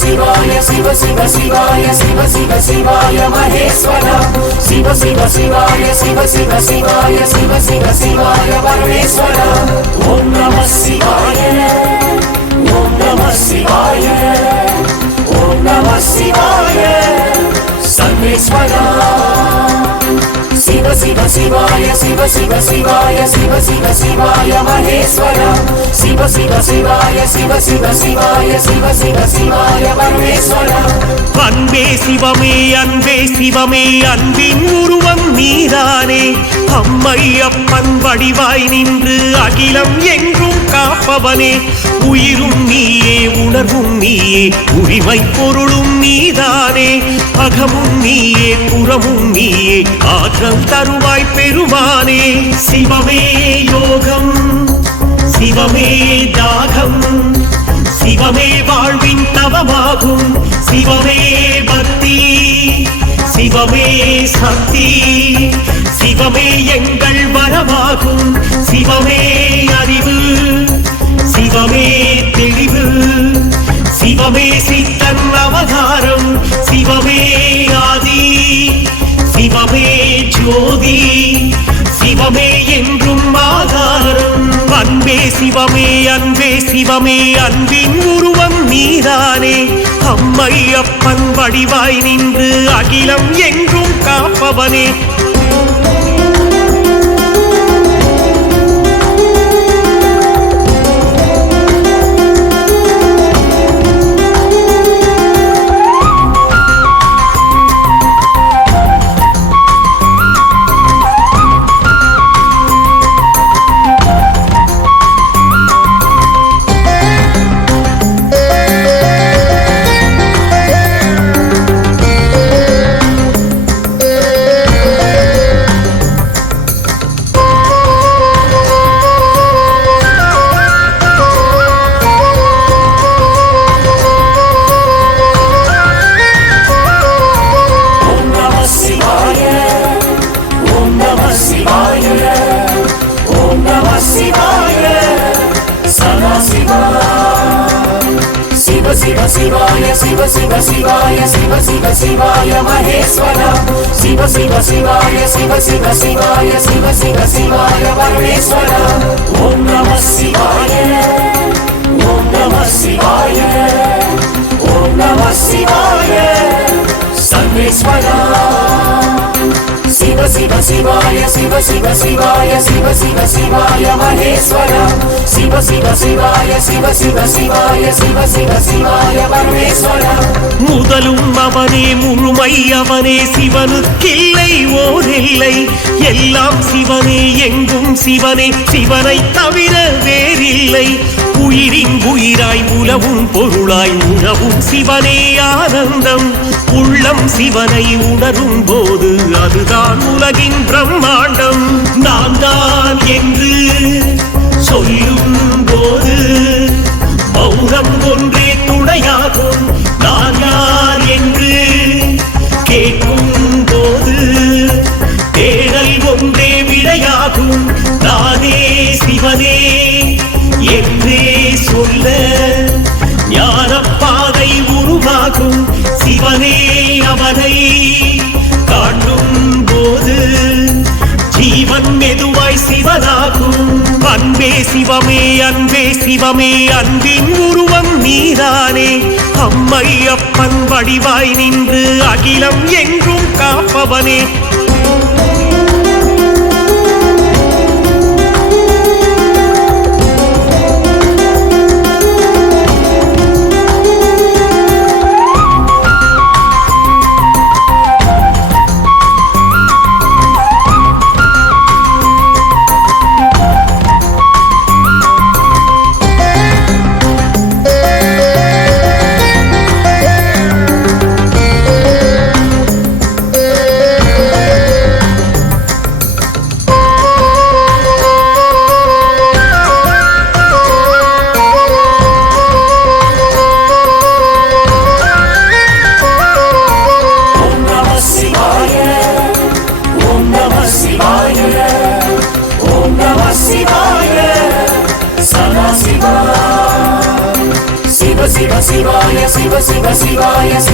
शिवाय शिव शिव शिवाय शिव शिव शिवाय महेश्वर शिव शिव शिवाय शिव शिव शिवाय शिव शिव शिवाय परमेश्वर ओम नमः शिवाय ओम नमः शिवाय ओम नमः शिवाय सर्वेश्वर शिव शिव शिवाय शिव शिव शिवाय शिव शिव शिवाय महेश्वर शिव शिव शिवाय शिव शिव शिवाय शिव शिव शिवाय परमेश्वर அன்பே சிவமே அன்பின் உருவம் நீதானே அம்மை அப்பன் வடிவாய் நின்று அகிலம் எங்கும் காப்பவனே உயிரும் நீயே உணர்வும் நீயே உரிமை பொருளும் நீதானே அகமும் நீயே புறமும் நீயே ஆற்றல் தருவாய் பெருமானே சிவமே யோகம் சிவமே தாகம் சிவமே வாழ்வின் தவமாகும் சிவமே பக்தி சிவமே சக்தி சிவமே எங்கள் வரமாகும் சிவமே அறிவு சிவமே தெளிவு சிவமே சித்தன் அவதாரம் சிவமே ஆதி சிவமே ஜோதி சிவமே என்றும் ஆதாரம் அன்பே சிவமே அன்பின் உருவம் நீதானே அம்மை அப்பன் வடிவாய் நின்று அகிலம் எங்கும் காப்பவனே शिव शिवाय शिव शिव शिवाय शिव शिव शिवाय महेश्वर शिव शिव शिवाय शिव शिव शिवाय शिव शिव शिवाय परमेश्वर ओम नमः शिवाय ओम नमः शिवाय ओम नमः शिवाय सर्वेश्वर शिव शिव शिवाय शिव शिव शिवाय शिव शिव शिवाय महेश्वर शिव शिव शिवाय शिव शिव शिवाय शिव शिव शिवाय परमेश्वर முதலும் அவனே முழுமை அவனே சிவனுக்கில்லை ஓரில்லை எல்லாம் சிவனே எங்கும் சிவனே சிவனை தவிர வேறில்லை உயிரின் உயிராய் உலவும் பொருளாய் உணவும் சிவனே ஆனந்தம் உள்ளம் சிவனை உணரும் போது அதுதான் உலகின் பிரம்மாண்டம் நான் தான் என்று சொல்லும் போது மௌனம் ஒன்றே துணையாகும் நான் யார் என்று கேட்கும் போது தேடல் ஒன்றே விடையாகும் நானே சிவனே என்றே சொல்ல ஞானப்பாதை உருவாகும் சிவனே அவனை காட்டும் போது ஜீவன் மெதுவாய் சிவனாகும் அன்பே சிவமே அன்பின் உருவம் நீதானே அம்மை அப்பன் வடிவாய் நின்று அகிலம் எங்கும் காப்பவனே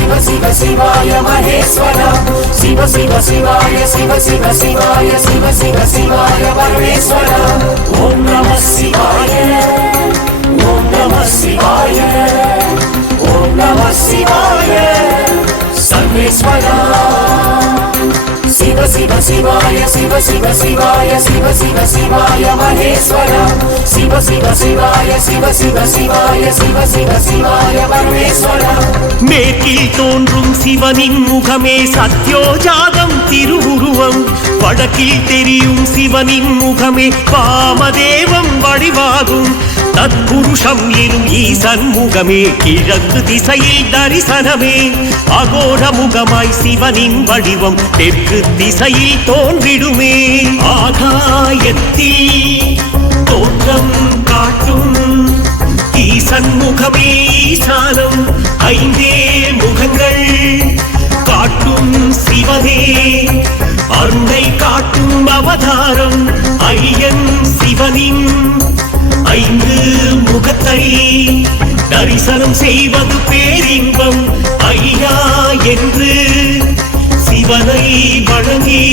शिव शिव शिवाय महेश्वरा शिव शिव शिवाय शिव शिव शिवाय शिव शिव शिवाय परमेश्वरा ओम नमः शिवाय ओम नमः शिवाय ओम नमः शिवाय सर्वेश्वरा शिव शिव शिवाय शिव शिव शिवाय शिव शिव शिवाय महेश्वरा शिव शिव शिवाय शिव शिव शिवाय शिव शिव शिवाय परमेश्वरा மேற்கில் தோன்றும் சிவனின் முகமே சத்யோஜாதம் திருவுருவம் வடக்கில் தெரியும் சிவனின் முகமே வாமதேவம் வடிவாகும் தத்புருஷம் எனும் ஈசன் முகமே கிழக்கு திசையில் தரிசனமே அகோர முகமாய் சிவனின் வடிவம் தெற்கு திசையில் தோன்றிடுமே ஆகாயத்தில் தோற்றம் காட்டும் ஈசன் முகமே ஈசானம் ஐந்தே முகங்கள் காட்டும் சிவனே அருணை காட்டும் அவதாரம் ஐயன் சிவனின் ஐந்து முகத்தை தரிசனம் செய்வது பேரின்பம் ஐயா என்று சிவனை வணங்கி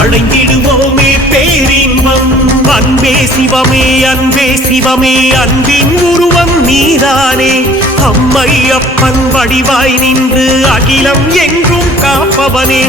அடைந்திடுவோமே பேரின்பம் அன்பே சிவமே அன்பே சிவமே அன்பின் உருவம் நீதானே அம்மை அப்பன் வடிவாய் நின்று அகிலம் எங்கும் காப்பவனே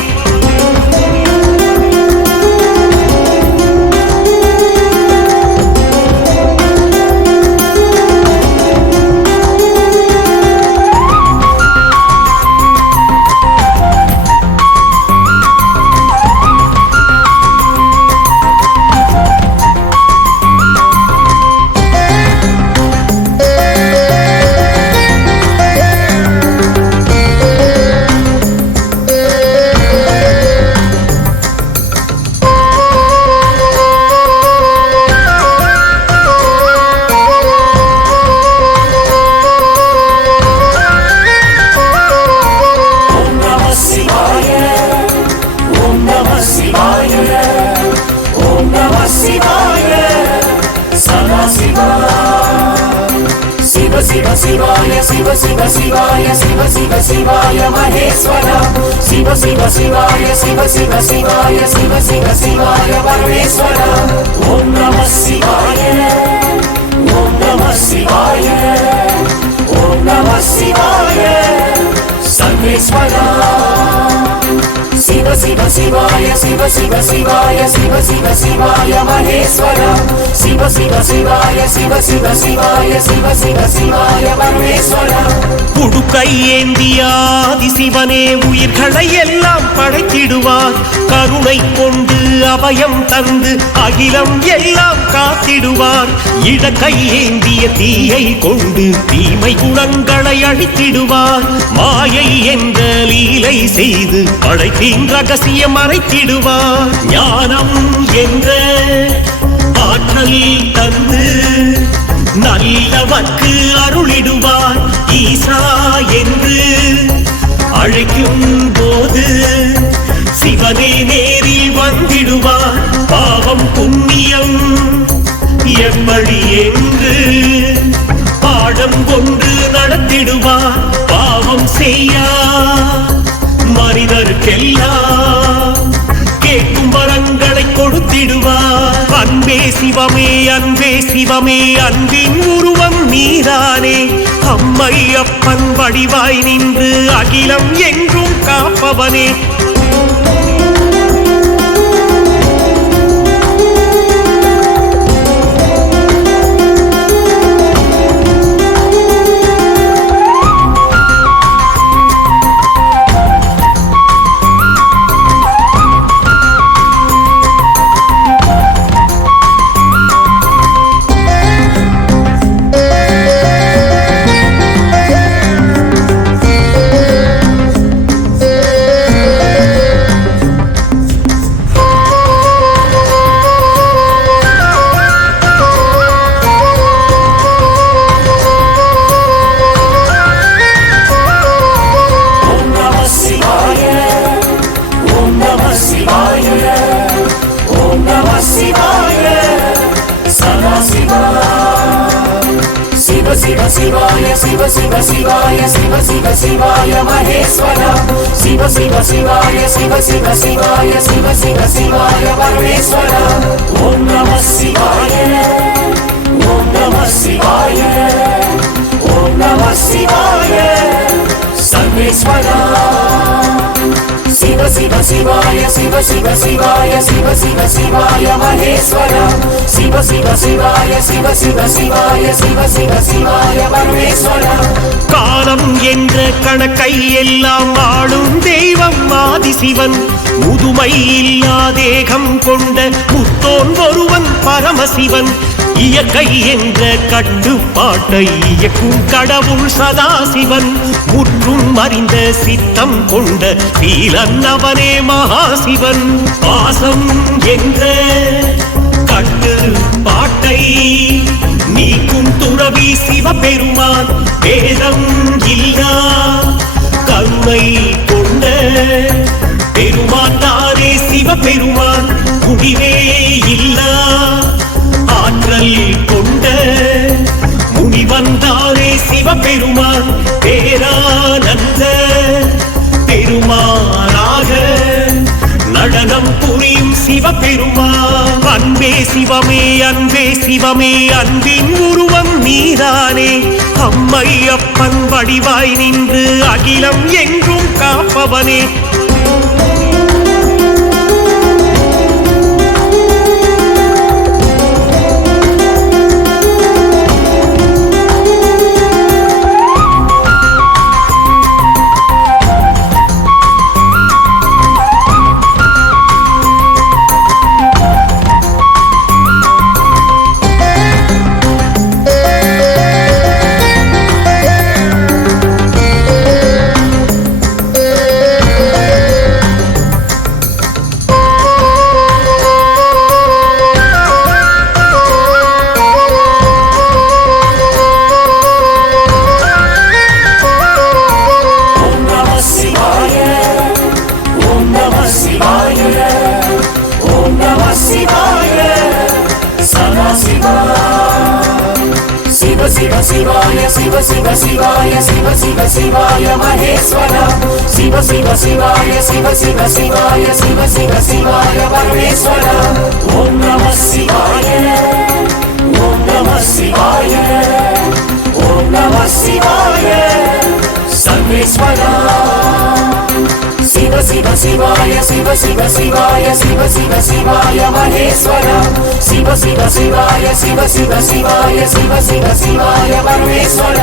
शिव शिवाय शिव शिव शिवाय शिव शिव शिवाय महेश्वरा शिव शिव शिवाय शिव शिव शिवाय शिव शिव शिवाय परमेश्वरा ओम नमः शिवाय ओम नमः शिवाय ओम नमः शिवाय सर्वेश्वरा शिव शिव शिवाय शिव शिव शिवाय शिव शिव शिवाय महेश्वरा शिव शिव शिवाय शिव शिव शिवाय शिव शिव शिवाय परमेश्वरा புடுக்கை ஏந்தியாதி சிவனே உயிர்களை எல்லாம் படைத்திடுவார் கருணை கொண்டு அபயம் தந்து அகிலம் எல்லாம் காத்திடுவார் இடக்கை ஏந்திய தீயை கொண்டு தீமை குணங்களை அழித்திடுவார் மாயை என்ற லீலை செய்து படைப்பின் ரகசியம் மறைத்திடுவார் ஞானம் என்ற ஆற்றல் தந்து நல்லவர்க்கு அருளிடுவார் ஈசா என்று அழைக்கும் போது சிவனே நேரில் வந்திடுவார் பாவம் புண்ணியம் எப்படி என்று பாடம் கொண்டு நடத்திடுவார் பாவம் செய்யா மனிதர்க்கெல்லாம் கேட்கும் வரங்களை கொடுத்திடுவார் அன்பே சிவமே அன்பே சிவமே அன்பின் உருவம் நீதானே அம்மை அப்பன் வடிவாய் நின்று அகிலம் எங்கும் காப்பவனே சிவ சிவாய சிவ சிவ சிவாய சிவ சிவ சிவாய மகேஸ்வர சிவ சிவ சிவாய சிவ சிவ சிவாய சிவ சிவ சிவாய பரமேஸ்வர ஓம் நம சிவாய ஓம் நம சிவாய ஓம் நம சிவாய சர்வேஸ்வர சிவ சிவ சிவாய சிவ சிவ சிவாய சிவ சிவ சிவாய மகேஸ்வர சிவ சிவ சிவாய சிவ சிவ சிவாய சிவ சிவ சிவாய பரமேஸ்வர காலம் என்ற கணக்கை எல்லாம் ஆளும் தெய்வம் ஆதிசிவன் முதுமை இல்லா தேகம் கொண்ட முத்தோன் ஒருவன் பரமசிவன் இயற்கை என்ற கட்டுப்பாட்டை இயக்கும் கடவுள் சதாசிவன் முற்றும் அறிந்த சித்தம் கொண்ட சீலன் அவனே மகாசிவன் பாசம் என்ற கட்டுப்பாட்டை நீக்கும் துறவி சிவபெருமான் வேதம் இல்லா கருணை கொண்ட பெருமான் தானே சிவபெருமான் முடிவே இல்லா ஆற்றல் கொண்ட முனிவந்தாரே சிவபெருமான் பேரானந்த பெருமானாக நடனம் புரியும் சிவபெருமான் அன்பே சிவமே அன்பே சிவமே அன்பின் உருவம் நீதானே அம்மை அப்பன் வடிவாய் நின்று அகிலம் எங்கும் காப்பவனே சிவ சிவாய சிவ சிவ சிவாய சிவ சிவ சிவாய மகேஸ்வர சிவ சிவ சிவாய சிவ சிவ சிவாய சிவ சிவ சிவாய பரமேஸ்வர ஓம் நம சிவாய ஓம் நம சிவாய ஓம் நம சிவாய சர்வேஸ்வர சிவ சிவ சிவாய சிவ சிவ சிவாய சிவ சிவ சிவாய மகேஸ்வர சிவ சிவ சிவாய சிவ சிவ சிவாய சிவ சிவ சிவாய பரமேஸ்வர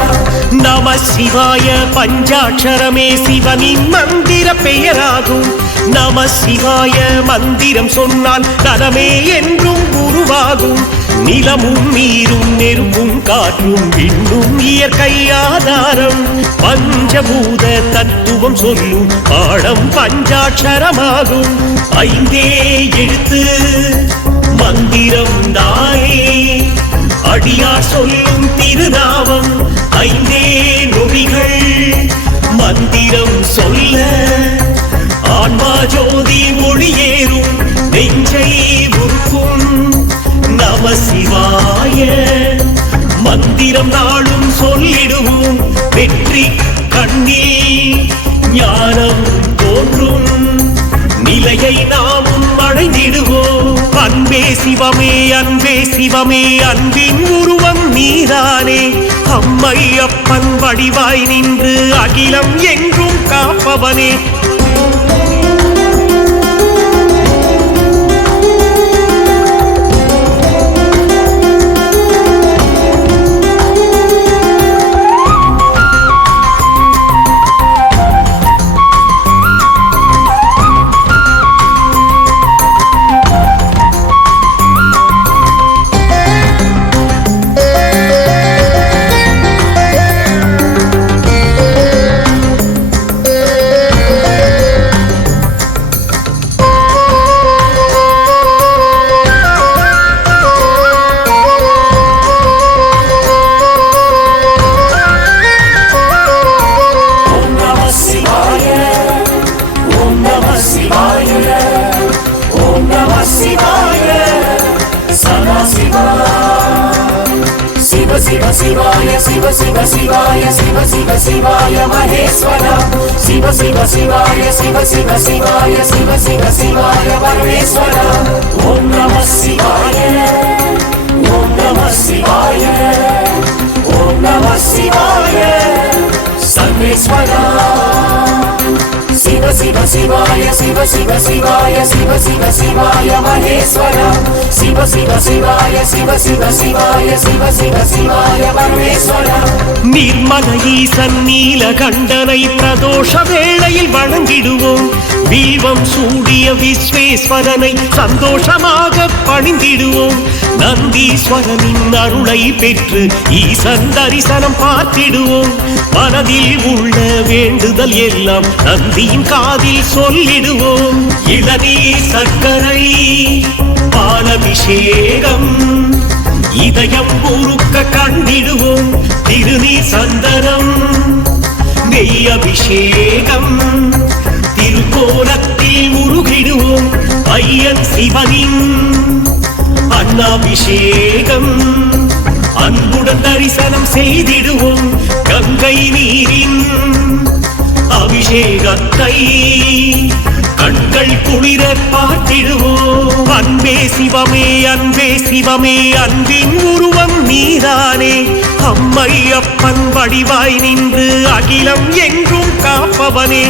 நம சிவாய பஞ்சாட்சரமே சிவனின் மந்திர பெயராகும் நம சிவாய மந்திரம் சொன்னால் நலமே என்றும் உருவாகும் நிலமும் நீரும் நெருப்பும் காற்றும் விண்ணும் இயற்கை ஆதாரம் பஞ்சபூத தத்துவம் சொல்லும் பாடம் பஞ்சாட்சரமாகும் ஐந்தே எழுத்து மந்திரம் தானே அடியார் சொல்லும் திருநாமம் ஐந்தே நொடிகள் மந்திரம் சொல்ல ஆன்மா ஜோதி ஒளியேறும் நெஞ்சை உருக்கும் நம சிவாய மந்திரம் நாளும் சொல்லிடுவோம் வெற்றி கண்ணில் ஞானம் தோன்றும் நிலையை நாமும் அடைந்திடுவோம் அன்பே சிவமே அன்பே சிவமே அன்பின் உருவம் நீதானே அம்மை அப்பன் வடிவாய் நின்று அகிலம் எங்கும் காப்பவனே शिवाय शिव शिव शिवाय शिव शिव शिवाय महेश्वरा शिव शिव शिवाय शिव शिव शिवाय शिव शिव शिवाय परमेश्वरा ओम नमः शिवाय ओम नमः शिवाय ओम नमः शिवाय सर्वेश्वरा शिव शिव शिवाय शिव शिव शिवाय शिव शिव शिवाय महेश्वरा शिव शिव शिवाय शिव शिव शिवाय शिव शिव शिवाय परमेश्वरा நிர்மல ஈசன் நீலகண்டனை பிரதோஷ வேளையில் வணங்கிடுவோம் தீபம் சூடிய விஸ்வேஸ்வரனை சந்தோஷமாக பணிந்திடுவோம் நந்தீஸ்வரனின் அருளை பெற்று ஈசன் தரிசனம் பார்த்திடுவோம் மனதில் உள்ள வேண்டுதல் எல்லாம் நந்தியின் காதில் சொல்லிடுவோம் இளநீர் சர்க்கரை பாலபிஷேகம் இதயம் உருக்க கண்டிடுவோம் திருநீர் சந்தனம் நெய் அபிஷேகம் திருக்கோலத்தில் உருகிடுவோம் ஐயன் சிவனின் அன்னாபிஷேகம் அன்புடன் தரிசனம் செய்திடுவோம் கங்கை நீரின் அபிஷேகத்தை கண்கள் குளிர பார்த்திடுவோம் அன்பே சிவமே அன்பின் உருவம் நீதானே அம்மை அப்பன் வடிவாய் நின்று அகிலம் எங்கும் காப்பவனே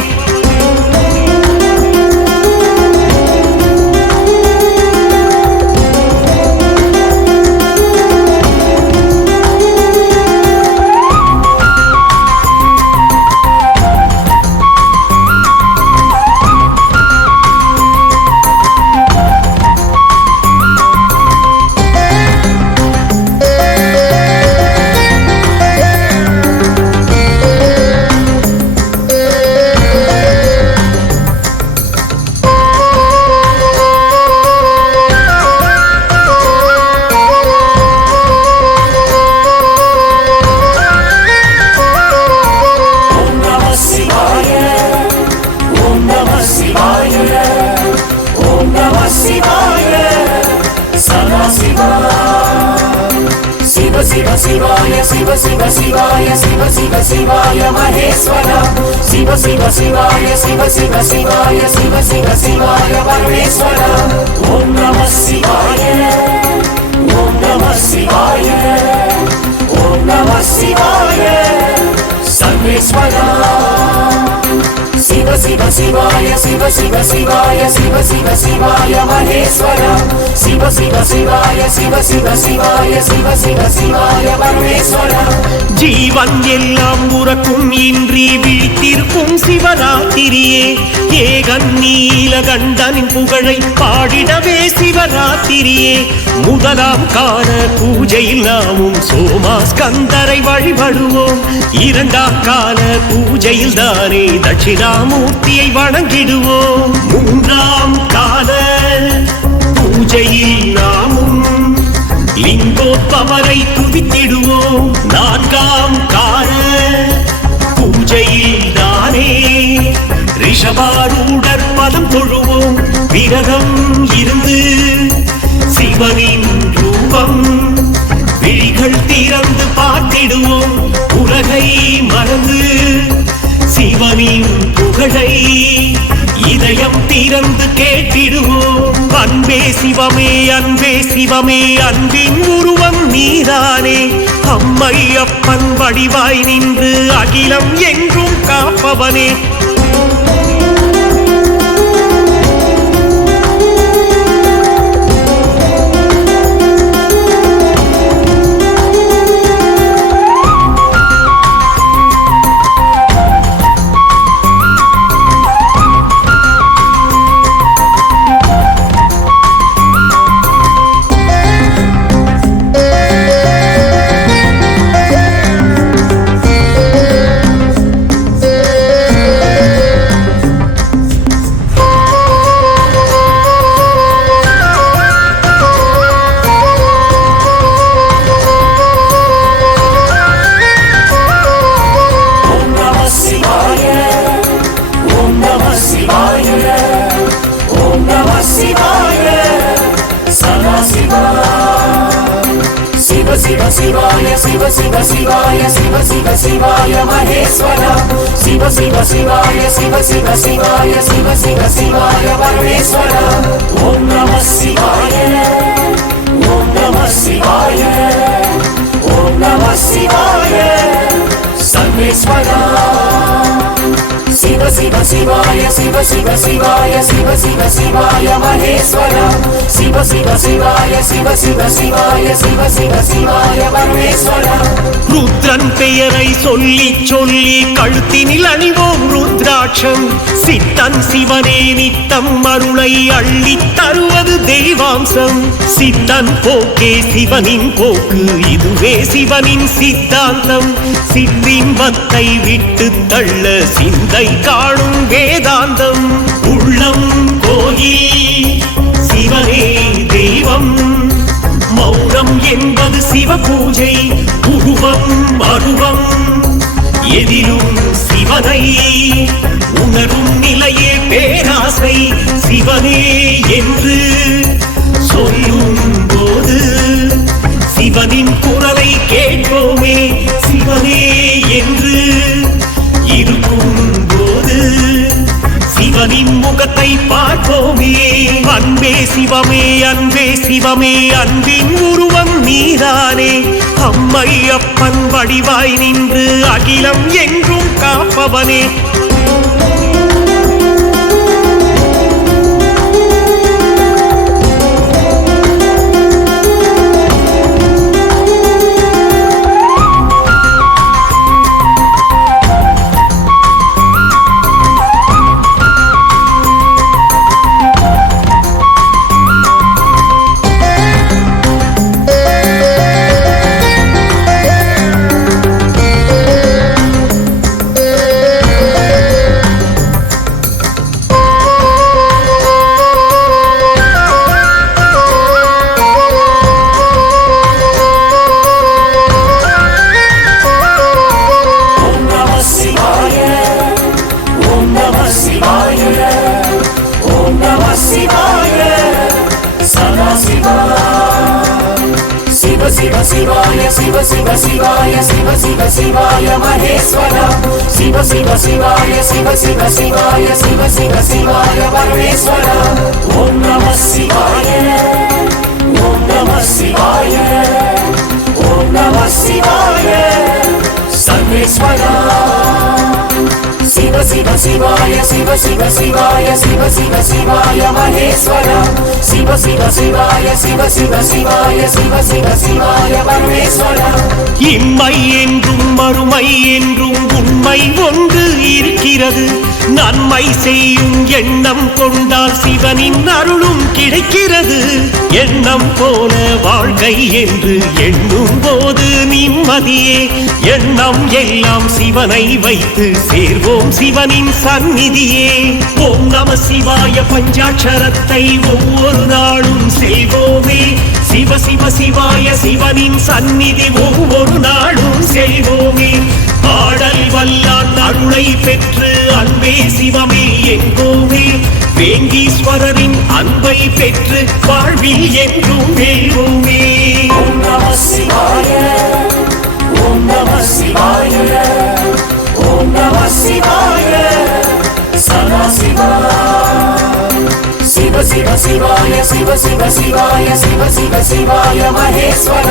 शिव शिवाय शिव शिव शिवाय शिव शिव शिवाय महेश्वरा शिव शिव शिवाय शिव शिव शिवाय शिव शिव शिवाय परमेश्वरा ओम नमः शिवाय ओम नमः शिवाय ओम नमः शिवाय सर्वेश्वरा शिव शिव शिवाय शिव शिव शिवाय शिव शिव शिवाय महेश्वरा शिव शिव शिवाय शिव शिव शिवाय शिव शिव शिवाय परमेश्वरा ஜீவன் எல்லாம் உறக்கும் இன்றி விழித்திருக்கும் சிவராத்திரியே ஏகன் நீலகண்டனின் புகழை பாடிடவே சிவராத்திரியே முதலாம் கால பூஜையில் நாமும் சோமாஸ்கந்தரை வழிபடுவோம் இரண்டாம் கால பூஜையில் தானே தட்சிணாமூர்த்தியை வணங்கிடுவோம் மூன்றாம் கால பூஜையில் நாமும் லிங்கோத்பவரை துதித்திடுவோம் நான்காம் கால பூஜையில் தானே ரிஷபாரூடர் பதம் தொழுவோம் விரதம் இருந்து சிவனின் ரூபம் விழிகள் திறந்து பார்த்திடுவோம் உலகை மறந்து சிவனின் புகழை இதயம் திறந்து கேட்டிடுவோம் அன்பே சிவமே அன்பின் உருவம் நீதானே அம்மை அப்பன் வடிவாய் நின்று அகிலம் எங்கும் காப்பவனே சிவ சிவாய சிவ சிவ சிவாய சிவ சிவ சிவாய மகேஸ்வர சிவ சிவ சிவாய சிவ சிவ சிவாய சிவ சிவ சிவாய பரமேஸ்வர ஓம் நம சிவாய ஓம் நம சிவாய ஓம் நம சிவாய சர்வேஸ்வரா சிவ சிவ சிவாய சிவ சிவ சிவாய சிவ சிவ சிவாய மகேஸ்வர சிவ சிவ சிவாய சிவ சிவ சிவாய சிவ சிவ சிவாய பரமேஸ்வர ருத்ரன் பெயரை சொல்லி சொல்லி கழுத்தினில் அணிவோம் ருத்ராட்சம் சித்தன் சிவனே நித்தம் அருளை அள்ளி தருவது தெய்வாம்சம் சித்தன் போக்கே சிவனின் போக்கு இதுவே சிவனின் சித்தாந்தம் சிற்றின்பத்தை விட்டு தள்ள சிந்தை காணும் வேதாந்தம் உள்ளம் கோயில் சிவனே தெய்வம் மௌனம் என்பது சிவ பூஜை உருவம் அருவம் எதிலும் சிவனை உணரும் நிலையே பேராசை சிவனே என்று சொல்லும் போது சிவனின் குரலை கேட்போமே சிவனே என்று இருக்கும் போது சிவனின் முகத்தை பார்ப்போமே அன்பே சிவமே அன்பே சிவமே அன்பின் உருவம் நீதானே அம்மை அப்பன் வடிவாய் நின்று அகிலம் எங்கும் காப்பவனே சிவ சிவாய சிவ சிவ சிவாய சிவ சிவ சிவாய மகேஸ்வர சிவ சிவ சிவாய சிவ சிவ சிவாய சிவ சிவ சிவாய பரமேஸ்வர ஓம் நம சிவாய ஓம் நம சிவாய ஓம் நம சிவாய சர்வேஸ்வரா சிவ சிவ சிவாய சிவ சிவ சிவாய சிவ சிவ சிவாய மகேஸ்வர சிவ சிவ சிவாய சிவ சிவ சிவாய சிவ சிவ சிவாய பரமேஸ்வர இம்மை என்றும் மறுமை என்றும் உண்மை ஒன்று இருக்கிறது நன்மை செய்யும் எண்ணம் கொண்டால் சிவனின் அருளும் கிடைக்கிறது எண்ணம் போல வாழ்க்கை என்று எண்ணும் போது நிம்மதியே எண்ணம் எல்லாம் சிவனை வைத்து சேர்வோம் சிவனின் சந்நிதியே ஓம் நம சிவாய பஞ்சாட்சரத்தை ஒவ்வொரு நாளும் செய்வோமே சிவ சிவ சிவாய சிவனின் சந்நிதி ஒவ்வொரு நாளும் செய்வோமே பாடல் வல்லான் அருளை பெற்று அன்பே சிவமே எங்கோமே வேங்கீஸ்வரரின் அன்பை பெற்று வாழ்வில் என்றும் வேள்வோமே ஓம் நம சிவாய ஓம் நம சிவாய ஓம் நம சிவாய சதாசிவா சிவ சிவ சிவாய சிவ சிவ சிவாய சிவ சிவ சிவாய மகேஸ்வர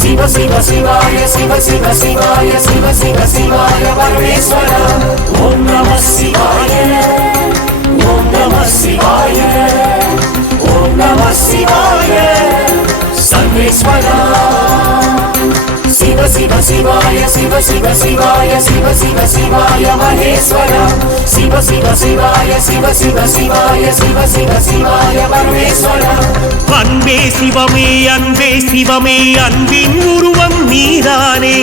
சிவ சிவ சிவாய சிவ சிவ சிவாய சிவ சிவ சிவாய பரமேஸ்வர ஓம் நம சிவாய ஓம் நம சிவாய ஓம் நம சிவாய சர்வேஸ்வரா சிவ சிவ சிவாய சிவ சிவ சிவாய சிவ சிவ சிவாய மகேஸ்வர சிவ சிவ சிவாய சிவ சிவ சிவாய சிவ சிவ சிவாய பரமேஸ்வர அன்பே சிவமே அன்பே சிவமே அன்பின் உருவம் நீதானே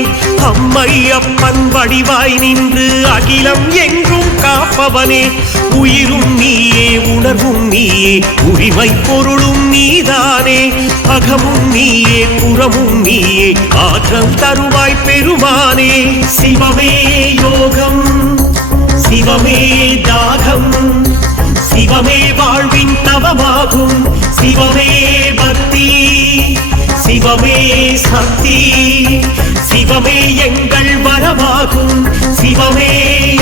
அம்மை அப்பன் வடிவாய் நின்று அகிலம் எங்கும் காப்பவனே உயிரும் நீயே உணர்வும் நீயே உரிமை பொருளும் நீதானே அகமும் நீயே புறமும் நீயே ஆற்றல் தருவாய் பெருமானே சிவமே யோகம் சிவமே தாகம் சிவமே வாழ்வின் தவமாகும் சிவமே பக்தி சிவமே சிவமே சக்தி, சிவமே எங்கள் வரமாகும், சிவமே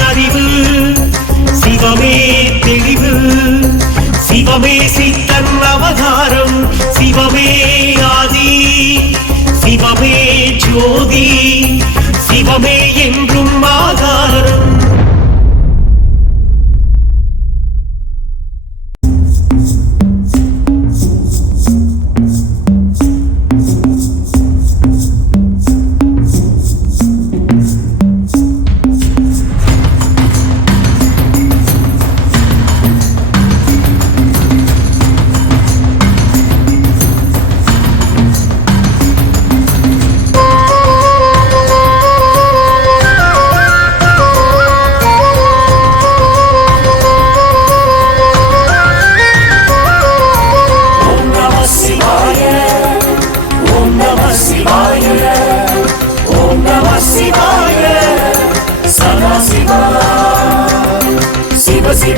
அறிவு, சிவமே தெளிவு, சிவமே சித்தன் அவதாரம், சிவமே ஆதி, சிவமே ஜோதி, சிவமே என்றும் ஆதாரம்.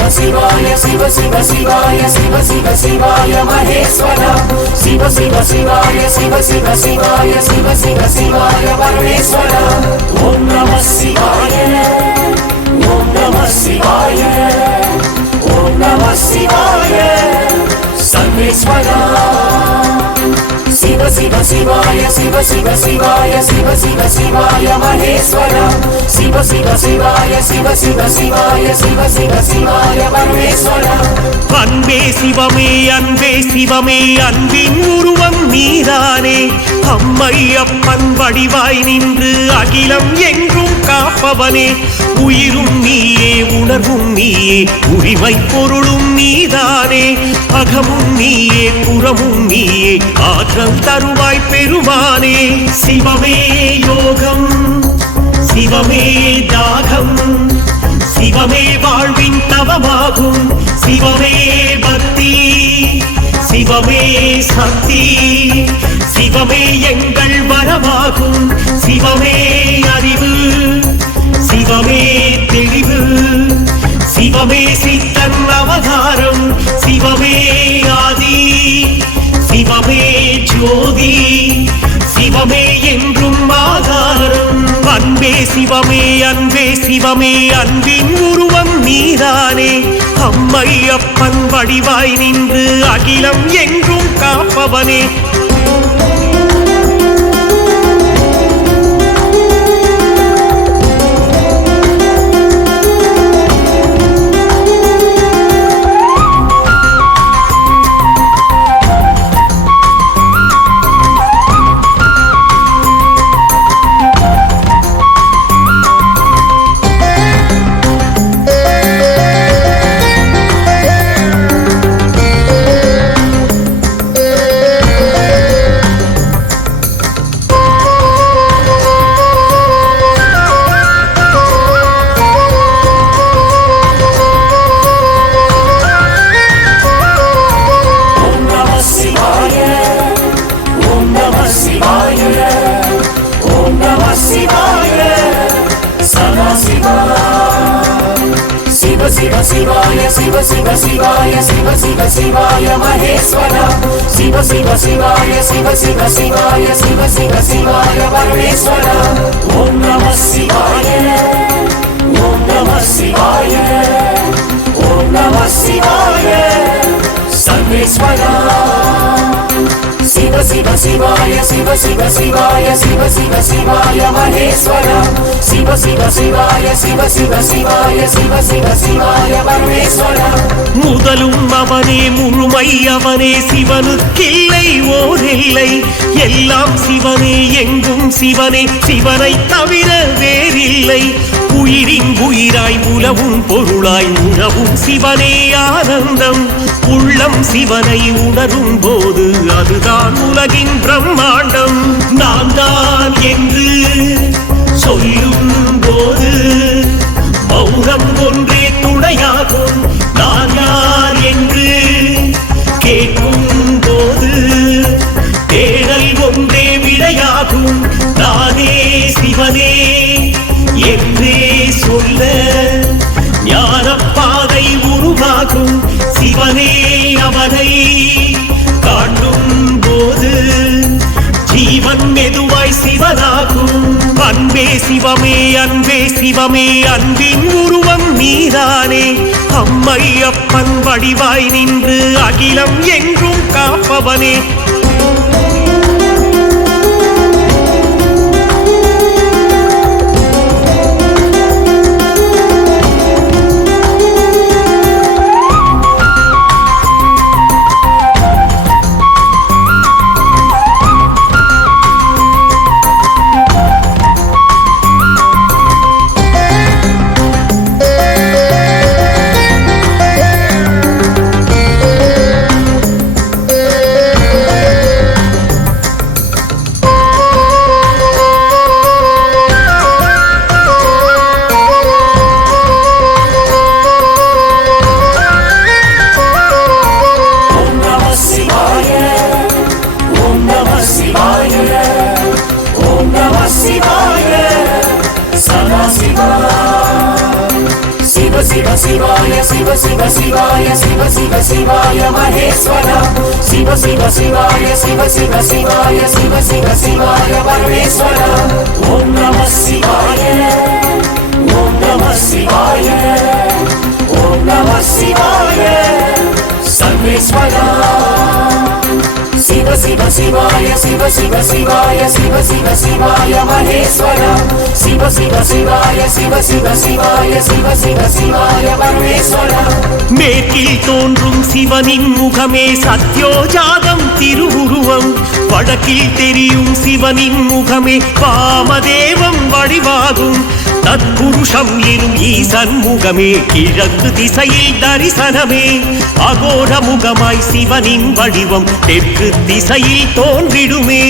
शिवाय शिव शिव शिवाय शिव शिव शिवाय महेश्वरा शिव शिव शिवाय शिव शिव शिवाय शिव शिव शिवाय परमेश्वरा ओम नमः शिवाय ओम नमः शिवाय ओम नमः शिवाय सर्वेश्वरा शिव शिव शिवाय शिव शिव शिवाय शिव शिव शिवाय महेश्वरा शिव शिव शिवाय शिव शिव शिवाय शिव शिव शिवाय परमेश्वरा அன்பே சிவமே அன்பே சிவமே அன்பின் உருவம் நீதானே அம்மை அப்பன் வடிவாய் நின்று அகிலம் எங்கும் காப்பவனே உயிரும் நீயே உணர்வும் நீயே உரிமை பொருளும் நீதானே அகமும் நீயே புறமும் நீயே ஆற்றல் தருவாய் பெருமானே சிவமே யோகம் சிவமே தாகம் சிவமே வாழ்வின் தவமாகும் சிவமே பக்தி சிவமே சக்தி சிவமே எங்கள் வரமாகும் சிவமே அறிவு சிவமே தெளிவு சிவமே சித்தன் அவதாரம் சிவமே ஆதி சிவமே ஜோதி சிவமே என்றும் ஆதாரம் அன்பே சிவமே அன்பின் உருவம் நீதானே அம்மை அப்பன் வடிவாய் நின்று அகிலம் எங்கும் காப்பவனே शिव शिवाय शिव शिव शिवाय शिव शिव शिवाय महेश्वरा शिव शिव शिवाय शिव शिव शिवाय शिव शिव शिवाय परमेश्वरा ओम नमः शिवाय ओम नमः शिवाय ओम नमः शिवाय सर्वेश्वरा शिव शिव शिवाय शिव शिव शिवाय शिव शिव शिवाय महेश्वरा शिव शिव शिवाय शिव शिव शिवाय शिव शिव शिवाय परमेश्वरा முதலும் அவனே முழுமை அவனே சிவனுக்கில்லை ஓரில்லை எல்லாம் சிவனே எங்கும் சிவனே சிவனை தவிர வேறில்லை உயிரின் உயிராய் உலவும் பொருளாய் உணவும் சிவனே ஆனந்தம் உள்ளம் சிவனை உணரும் போது அதுதான் உலகின் பிரம்மாண்டம் நான் தான் என்று சொல்லும் போது மௌனம் ஒன்றே துணையாகும் நான் யார் என்று கேட்கும் போது தேடல் ஒன்றே விடையாகும் நானே சிவனே என்றே சொல்ல ஞானப்பாதை உருவாகும் சிவனே அவனை காட்டும் போது சிவமே அன்பே சிவமே அன்பின் உருவம் நீதானே அம்மையப்பன் வடிவாய் நின்று அகிலம் என்றும் காப்பவனே शिव शिवाय शिव शिव शिवाय शिव शिव शिवाय महेश्वर शिव शिव शिवाय शिव शिव शिवाय शिव शिव शिवाय परमेश्वर ओम नमः शिवाय ओम नमः शिवाय ओम नमः शिवाय सर्वेश्वर शिव शिव शिवाय शिव शिव शिवाय शिव शिव शिवाय महेश्वर शिव शिव शिवाय शिव शिव शिवाय शिव शिव शिवाय परमेश्वर மேற்கில் தோன்றும் சிவனின் முகமே சத்யோஜாதம் திருவுருவம் வடக்கில் தெரியும் சிவனின் முகமே வாமதேவம் வடிவாகும் தத்புருஷம் எனும் ஈசன் முகமே கிழக்கு திசையில் தரிசனமே அகோர முகமாய் சிவனின் வடிவம் தெற்கு திசையில் தோன்றிடுமே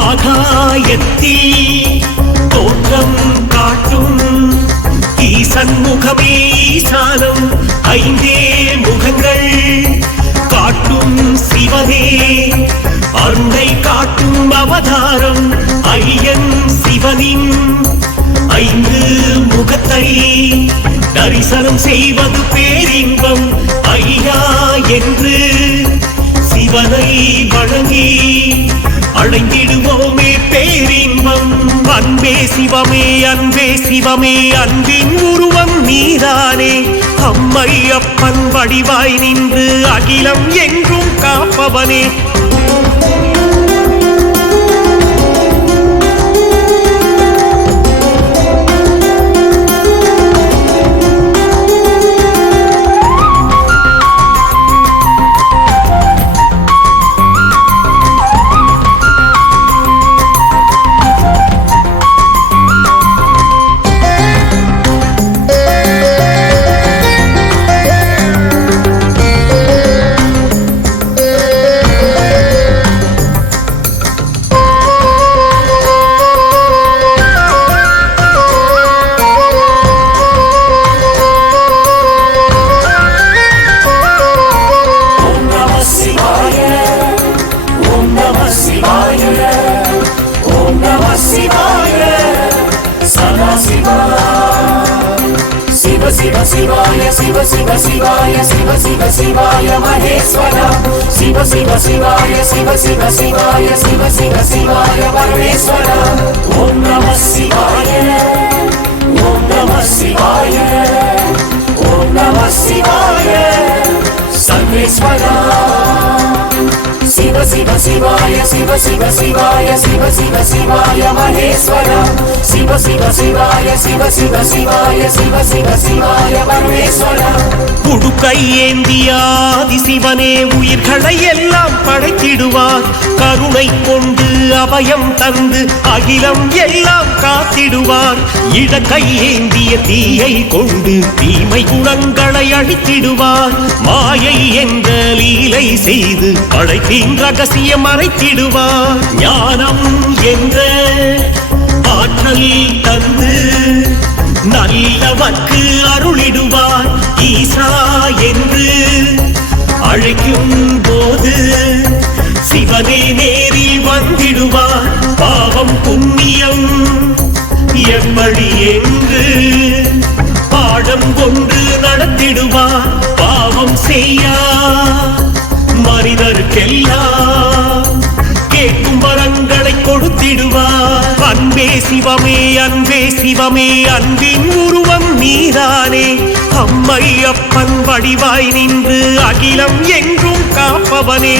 ஆகாயத்தில் தோற்றம் காட்டும் ஈசன் முகமே ஈசானம் ஐந்தே முகங்கள் காட்டும் சிவனே அருணை காட்டும் அவதாரம் ஐயன் சிவனின் ஐந்து முகத்தை தரிசனம் செய்வது பேரின்பம் ஐயா என்று சிவனை வணங்கி அடைந்திடுவோமே பேரின்பம் அன்பே சிவமே அன்பே சிவமே அன்பின் உருவம் நீதானே அம்மையப்பன் வடிவாய் நின்று அகிலம் என்றும் காப்பவனே शिव शिवाय शिव शिव शिवाय शिव शिव शिवाय महेश्वर शिव शिव शिवाय शिव शिव शिवाय शिव शिव शिवाय परमेश्वर ओम नमः शिवाय ओम नमः शिवाय ओम नमः शिवाय सर्वेश्वर शिव शिव शिवाय शिव शिव शिवाय शिव शिव शिवाय महेश्वर शिव शिव शिवाय शिव शिव शिवाय शिव शिव शिवाय परमेश्वर உடுக்கை ஏந்தியாதி சிவனே உயிர்களை எல்லாம் படைத்திடுவார் கருணை கொண்டு அபயம் தந்து அகிலம் எல்லாம் காத்திடுவார் இடக்கை ஏந்திய தீயை கொண்டு தீமை குணங்களை அழித்திடுவார் மாயை என்ற லீலை செய்து படைப்பின் ரகசியம் மறைத்திடுவார் ஞானம் என்ற ஆற்றல் தந்து நல்லவர்க்கு அருளிடுவார் ஈசா என்று அழைக்கும் போது சிவனே நேரில் வந்திடுவார் பாவம் புண்ணியம் எவ்வழி என்று பாடம் கொண்டு நடத்திடுவார் பாவம் செய்யா மனிதர்க்கெல்லாம் கேட்கும் வரங்களை கொடுத்திடுவார் அன்பே சிவமே அன்பே சிவமே அன்பின் உருவம் நீதானே அம்மை அப்பன் வடிவாய் நின்று அகிலம் எங்கும் காப்பவனே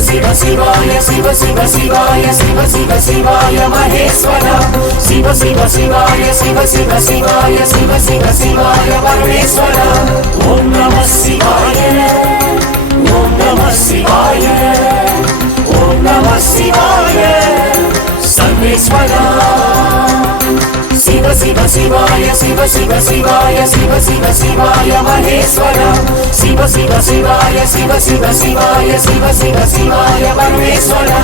Siva Sivaya Siva Siva Sivaya Siva Siva Sivaya Maheswara Siva Siva Sivaya Siva Siva Sivaya Siva Siva Sivaya Parmeshwara Om Namah Shivaya Om Namah Shivaya Om Namah Shivaya Sarveshwara Siva Siva Sivaya Siva Siva Sivaya Siva Siva Sivaya Maheswara Siva Siva Sivaya Siva Siva Sivaya Siva Siva Sivaya Parmeshwara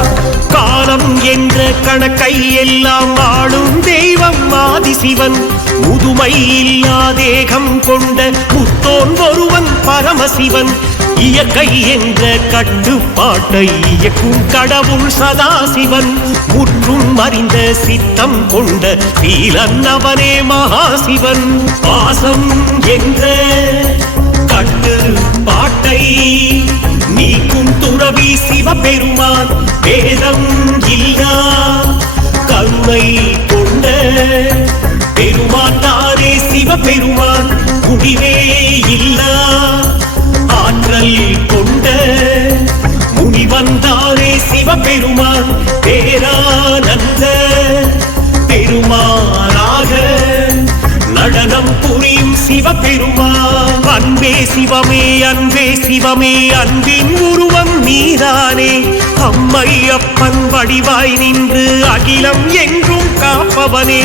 காலம் என்ற கணக்கை எல்லாம் வாழும் தெய்வம் ஆதிசிவன் முதுமை இல்லா தேகம் கொண்ட முத்தோன் ஒருவன் பரமசிவன் இயற்கை என்ற கட்டுப்பாட்டை இயக்கும் கடவுள் சதாசிவன் முற்றும் அறிந்த சித்தம் கொண்ட சீலன் அவனே மகாசிவன் பாசம் என்ற கட்டுப்பாட்டை நீக்கும் துறவி சிவபெருமான் வேதம் இல்லா கருணை கொண்ட பெருமான் தானே சிவபெருமான் முடிவே இல்லா ஆற்றல் கொண்ட முனிவந்தாரே சிவபெருமான் பேரானந்த பெருமானாக நடனம் புரியும் சிவபெருமான் அன்பே சிவமே அன்பே சிவமே அன்பின் உருவம் நீதானே அம்மை அப்பன் வடிவாய் நின்று அகிலம் எங்கும் காப்பவனே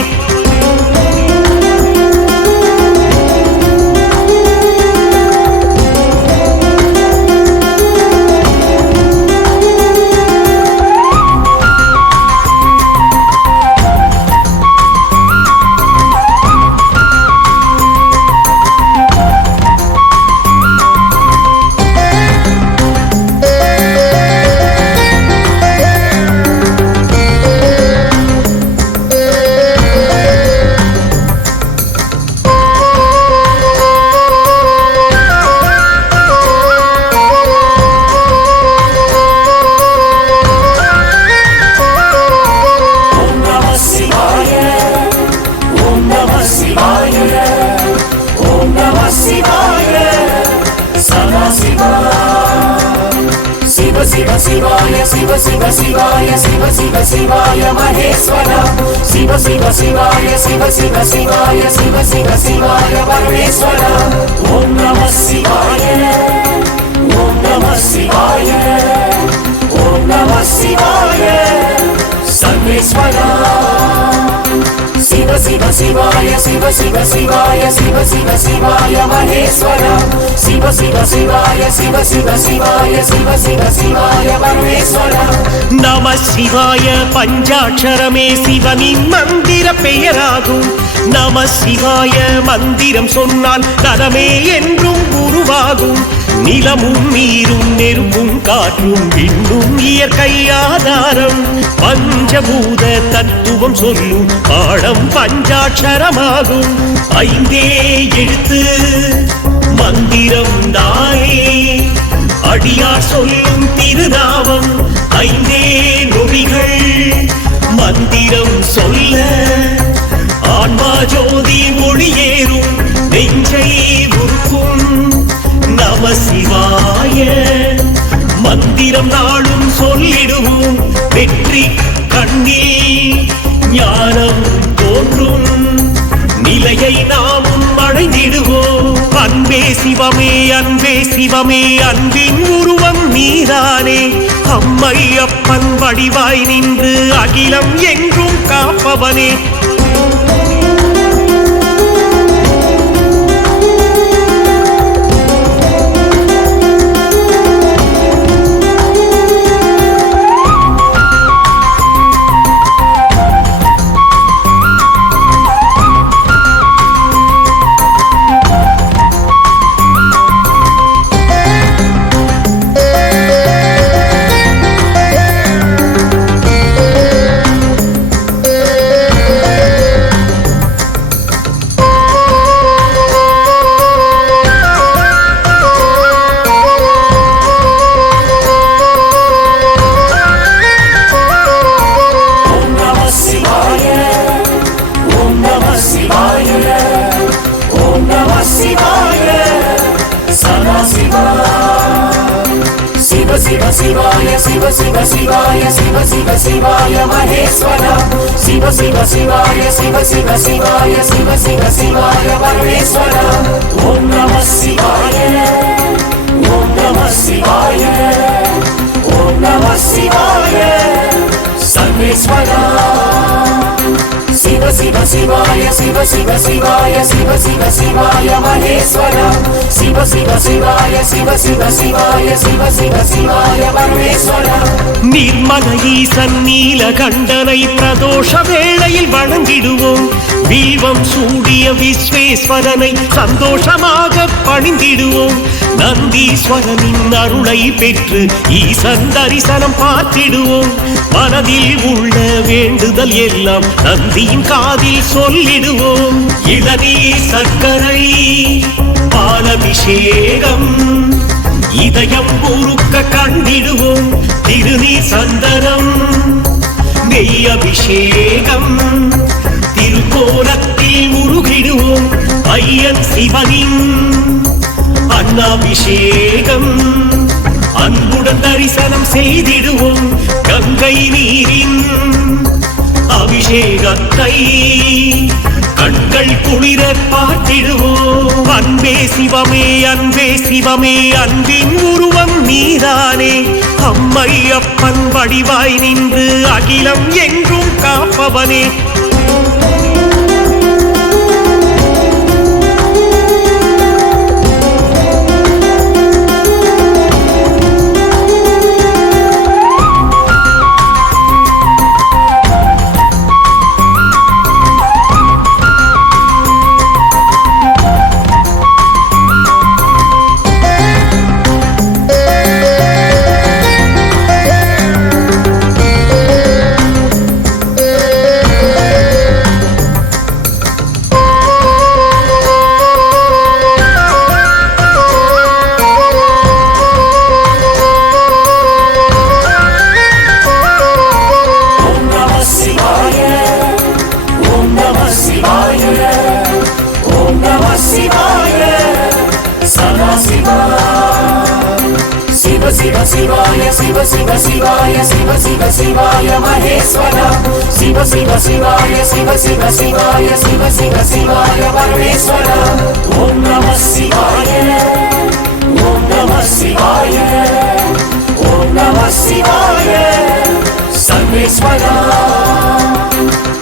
Siva Sivaya Siva Siva Sivaya Siva Siva Sivaya Maheswara Siva Siva Sivaya Siva Siva Sivaya Siva Siva Sivaya Parmeshwara Om Namah Shivaya Om Namah Shivaya Om Namah Shivaya Sarveshwara Siva Siva Sivaya Siva Siva Sivaya Siva Siva Sivaya Maheswara Siva Siva Sivaya Siva Siva Sivaya Siva Siva Sivaya Parmeshwara நம சிவாய பஞ்சாட்சரமே சிவனின் மந்திர பெயராகும் நம சிவாய மந்திரம் சொன்னால் நலமே என்றும் உருவாகும் நிலமும் நீரும் நெருப்பும் காற்றும் விண்ணும் இயற்கை ஆதாரம் பஞ்சபூத தத்துவம் சொல்லும் பாடம் பஞ்சாட்சரமாகும் ஐந்தே எழுத்து மந்திரம் தானே அடியார் சொல்லும் திருநாமம் ஐந்தே நொடிகள் மந்திரம் சொல்ல ஆன்மா ஜோதி ஒளியேறும் நெஞ்சை உருக்கும் நம சிவாய மந்திரம் நாளும் சொல்லிடுவோம் வெற்றி கண்ணில் ஞானம் தோன்றும் நிலையை நாமும் அடைந்திடுவோம் அன்பே சிவமே அன்பே சிவமே அன்பின் உருவம் நீதானே அம்மை அப்பன் வடிவாய் நின்று அகிலம் எங்கும் காப்பவனே शिव शिवाय शिव शिव शिवाय शिव शिव शिवाय महेश्वरा शिव शिव शिवाय शिव शिव शिवाय शिव शिव शिवाय परमेश्वरा ओम नमः शिवाय ओम नमः शिवाय ओम नमः शिवाय सर्वेश्वरा शिव शिव शिवाय शिव शिव शिवाय शिव शिव शिवाय महेश्वरा शिव शिव शिवाय शिव शिव शिवाय शिव शिव शिवाय परमेश्वरा निर्मल ஈசன் நீலகண்டனை பிரதோஷ வேளையில் வணங்கிடுவோம் தீபம் சூடிய விஸ்வேஸ்வரனை சந்தோஷமாக பணிந்திடுவோம் நந்தீஸ்வரனின் அருளை பெற்று ஈசன் தரிசனம் பார்த்திடுவோம் மனதில் உள்ள வேண்டுதல் எல்லாம் நந்தியின் காதில் சொல்லிடுவோம் இளநீர் சர்க்கரை பாலபிஷேகம் இதயம் உருக்க கண்டிடுவோம் திருநீர் சந்தனம் நெய் அபிஷேகம் திருக்கோலத்தில் முருகிடுவோம் ஐயன் சிவனின் அன்னாபிஷேகம் அன்புடன் தரிசனம் செய்திடுவோம் கங்கை நீரின் அபிஷேகத்தை கண்கள் குளிர பார்த்திடுவோம் அன்பே சிவமே அன்பின் உருவம் நீதானே அம்மை அப்பன் வடிவாய் நின்று அகிலம் எங்கும் காப்பவனே शिव शिवाय शिव शिव शिवाय शिव शिव शिवाय महेश्वरा शिव शिव शिवाय शिव शिव शिवाय शिव शिव शिवाय परमेश्वरा ओम नमः शिवाय ओम नमः शिवाय ओम नमः शिवाय सर्वेश्वरा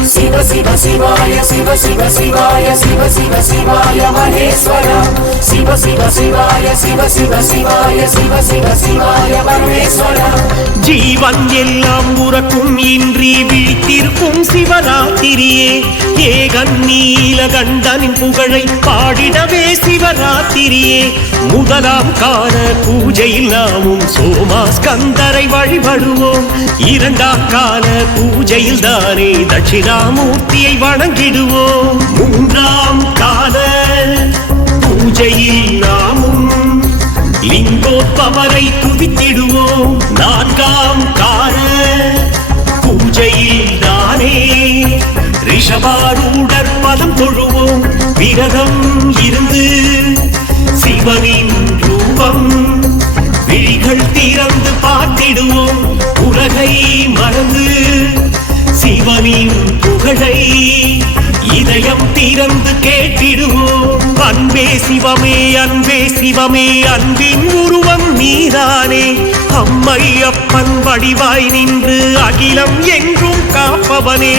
शिव शिव शिवाय शिव शिव शिवाय शिव शिव शिवाय महेश्वरा शिव शिव शिवाय शिव शिव शिवाय शिव शिव शिवाय परमेश्वरा ஜீவன் எல்லாம் உறக்கும் இன்றி விழித்திருக்கும் சிவராத்திரியே ஏகன் நீலகண்டனின் புகழை பாடிடவே சிவராத்திரியே முதலாம் கால பூஜையில் நாமும் சோமாஸ்கந்தரை வழிபடுவோம் இரண்டாம் கால பூஜையில் தானே தட்சிணாமூர்த்தியை வணங்கிடுவோம் மூன்றாம் கால பூஜையில் நாமும் லிங்கோத்பவரை துதித்திடுவோம் நான்காம் கால பூஜையில் தானே ரிஷபாரூடர் பதம் தொழுவோம் விரதம் இருந்து சிவனின் ரூபம் விழிகள் திறந்து பார்த்திடுவோம் உலகை மறந்து சிவனின் புகழை இதய இதயம் திறந்து கேட்டிடுவோம். அன்பே சிவமே அன்பே சிவமே அன்பின் உருவம் நீதானே. அம்மை அப்பன் வடிவாய் நின்று அகிலம் என்றும் காப்பவனே.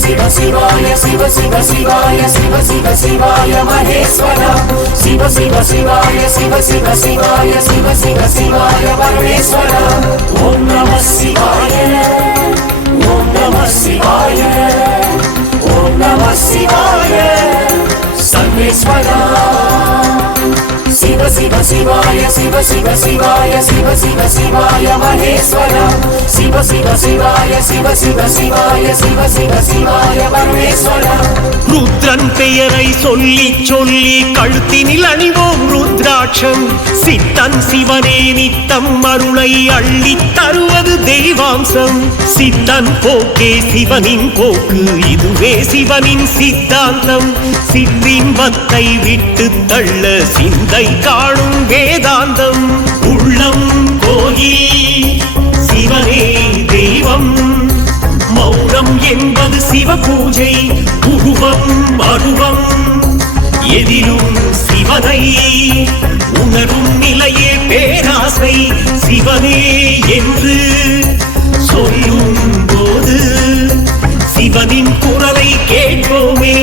शिव शिवाय शिव शिव शिवाय शिव शिव शिवाय महेश्वरा. शिव शिव शिवाय शिव शिव शिवाय शिव शिव शिवाय परमेश्वरा. ओम नमः शिवाय ओम नमः शिवाय ओम नमः शिवाय सर्वेश्वरा. शिव शिव शिवाय शिव शिव शिवाय शिव शिव शिवाय महेश्वरा. शिव शिव शिवाय शिव शिव शिवाय शिव शिव शिवाय परमेश्वरा. ருத்ரன் பெயரை சொல்லி சொல்லி கழுத்தினில் அணிவோம் ருத்ராட்சம். சித்தன் சிவனே நித்தம் அருளை அள்ளி தருவது தெய்வாம்சம். சித்தன் போக்கே சிவனின் போக்கு இதுவே சிவனின் சித்தாந்தம். சிற்றின்பத்தை விட்டு தள்ள சிந்தை காணும் வேதாந்தம். உள்ளம் கோயில் சிவனே தெய்வம். மௌனம் என்பது சிவ பூஜை. உருவம் அருவம் எதிலும் சிவனை உணரும் நிலையே பேராசை. சிவனே என்று சொல்லும் போது சிவனின் குரலை கேட்போமே.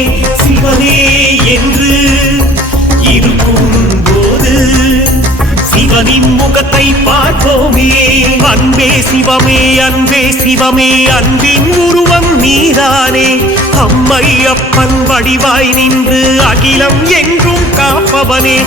சிவனே என்று இருக்கும் போது சிவனின் முகத்தை பார்ப்போமே. அன்பே சிவமே அன்பே சிவமே அன்பின் உருவம் நீதானே. அம்மை அப்பன் வடிவாய் நின்று அகிலம் என்றும் காப்பவனே.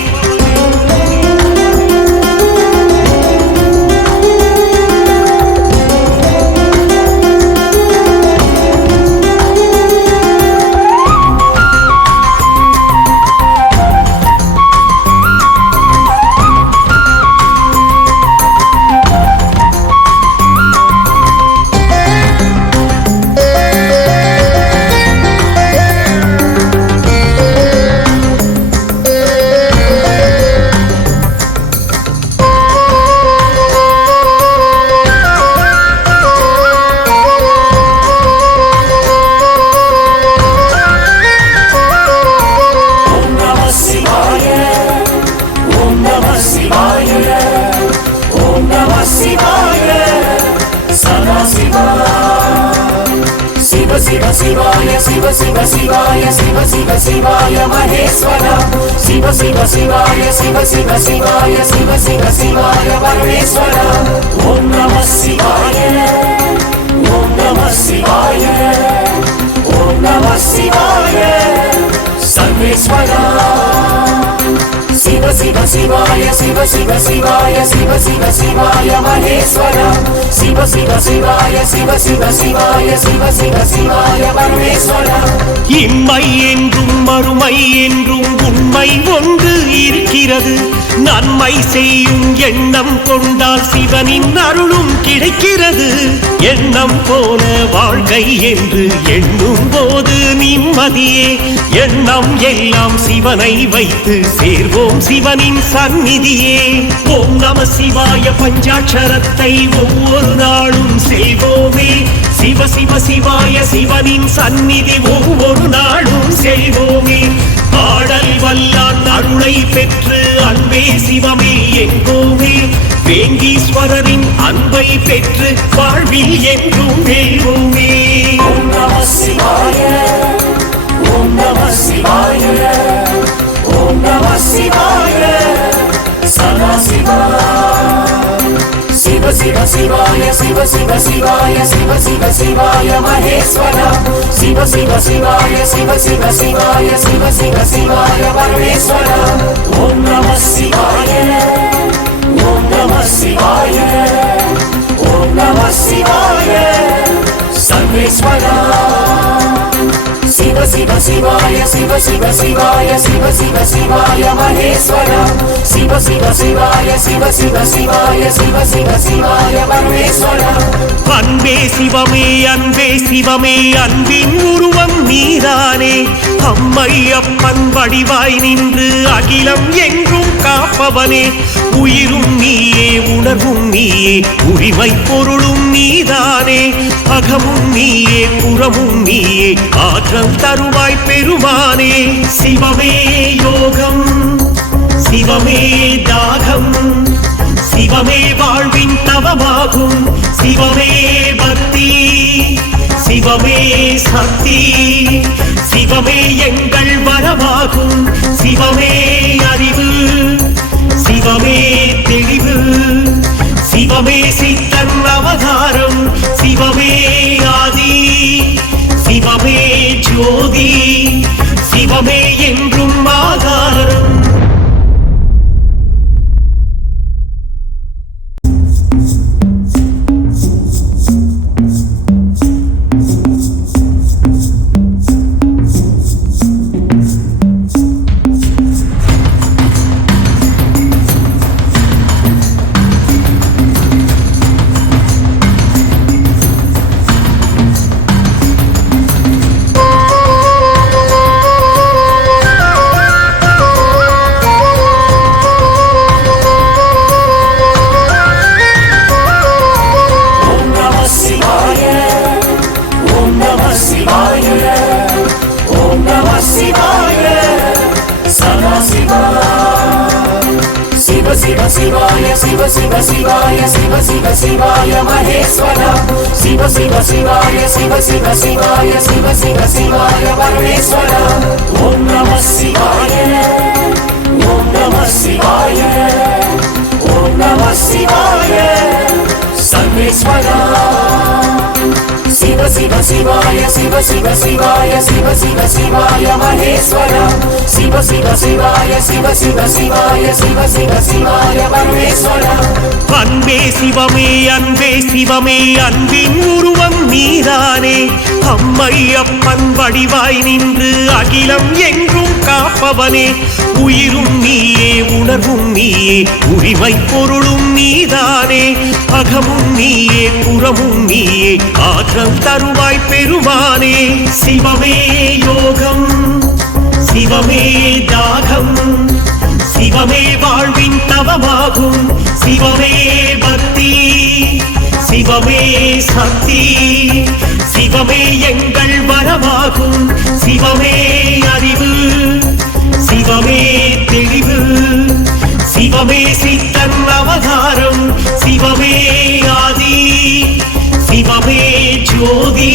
शिव शिवाय शिव शिव शिवाय शिव शिव शिवाय महेश्वरा. शिव शिव शिवाय शिव शिव शिवाय शिव शिव शिवाय परमेश्वरा. ओम नमः शिवाय ओम नमः शिवाय ओम नमः शिवाय सर्वेश्वरा. शिव शिव शिवाय शिव शिव शिवाय शिव शिव शिवाय महेश्वरा. शिव शिव शिवाय शिव शिव शिवाय शिव शिव शिवाय परमेश्वरा. இம்மை என்றும் மறுமை என்றும் உண்மை ஒன்று இருக்கிறது. நன்மை செய்யும் எண்ணம் கொண்டால் சிவனின் அருளும் கிடைக்கிறது. எண்ணம் போல வாழ்க்கை என்று எண்ணும் போது நிம்மதியே. எண்ணம் எல்லாம் சிவனை வைத்து சேர்வோம் சிவனின் சந்நிதியே. ஓம் நம சிவாய பஞ்சாட்சரத்தை ஒவ்வொரு நாளும் செய்வோமே. சிவ சிவ சிவாய சிவனின் சந்நிதி ஒவ்வொரு நாளும் செய்வோமே. பாடல் வல்லான் அருளை பெற்று அன்பே சிவமே எங்கோமே. வேங்கீஸ்வரரின் அன்பை பெற்று வாழ்வில் என்றும் வெல்வோமே. ஓம் நம சிவாய ஓம் நம சிவாய ஓம் நம சிவாய சதாசிவா. शिव शिवाय शिव शिव शिवाय शिव शिव शिवाय महेश्वरा शिव शिव शिवाय शिव शिव शिवाय शिव शिव शिवाय परमेश्वरा ओम नमः शिवाय ओम नमः शिवाय ओम नमः शिवाय सर्वेश्वरा शिव शिव शिवाय शिव शिव शिवाय शिव शिव शिवाय महेश्वरा शिव शिव शिवाय शिव शिव शिवाय शिव शिव शिवाय परमेश्वरा அன்பே சிவமே அன்பே சிவமே அன்பின் உருவம் நீதானே அம்மை அப்பன் வடிவாய் நின்று அகிலம் எங்கும் காப்பவனே உயிரும் நீயே உணர்வும் நீயே உரிமை பொருளும் நீதானே அகமும் நீயே புறமும் நீயே ஆற்றல் தருவாய் பெருமானே சிவமே யோகம் சிவமே தாகம் சிவமே வாழ்வின் தவமாகும் சிவமே பக்தி சிவமே சக்தி சிவமே எங்கள் வரமாகும் சிவமே அறிவு சிவமே தெளிவு சிவமே சித்தன் அவதாரம் சிவமே ஆதி சிவமே ஜோதி சிவமே என்றும் ஆதாரம் शिव शिवाय शिव शिव शिवाय शिव शिव शिवाय महेश्वरा शिव शिव शिवाय शिव शिव शिवाय शिव शिव शिवाय परमेश्वरा ओम नमः शिवाय ओम नमः शिवाय ओम नमः शिवाय सर्वेश्वरा शिव शिव शिवाय शिव शिव शिवाय शिव शिव शिवाय महेश्वरा शिव शिव शिवाय शिव शिव शिवाय शिव शिव शिवाय परमेश्वरा அன்பே சிவமே அன்பே சிவமே அன்பின் உருவம் நீதானே அம்மை அப்பன் வடிவாய் நின்று அகிலம் எங்கும் காப்பவனே உயிரும் நீயே உணர்வும் நீயே உரிமை பொருளும் நீதானே அகமும் நீயே புறமும் நீயே ஆற்றல் தருவாய் பெருமானே சிவமே யோகம் சிவமே தாகம் சிவமே வாழ்வின் தவமாகும் சிவமே பக்தி சிவமே சக்தி சிவமே எங்கள் வரமாகும் சிவமே அறிவு சிவமே தெளிவு சிவமே சித்தன் அவதாரம் சிவமே ஆதி சிவமே ஜோதி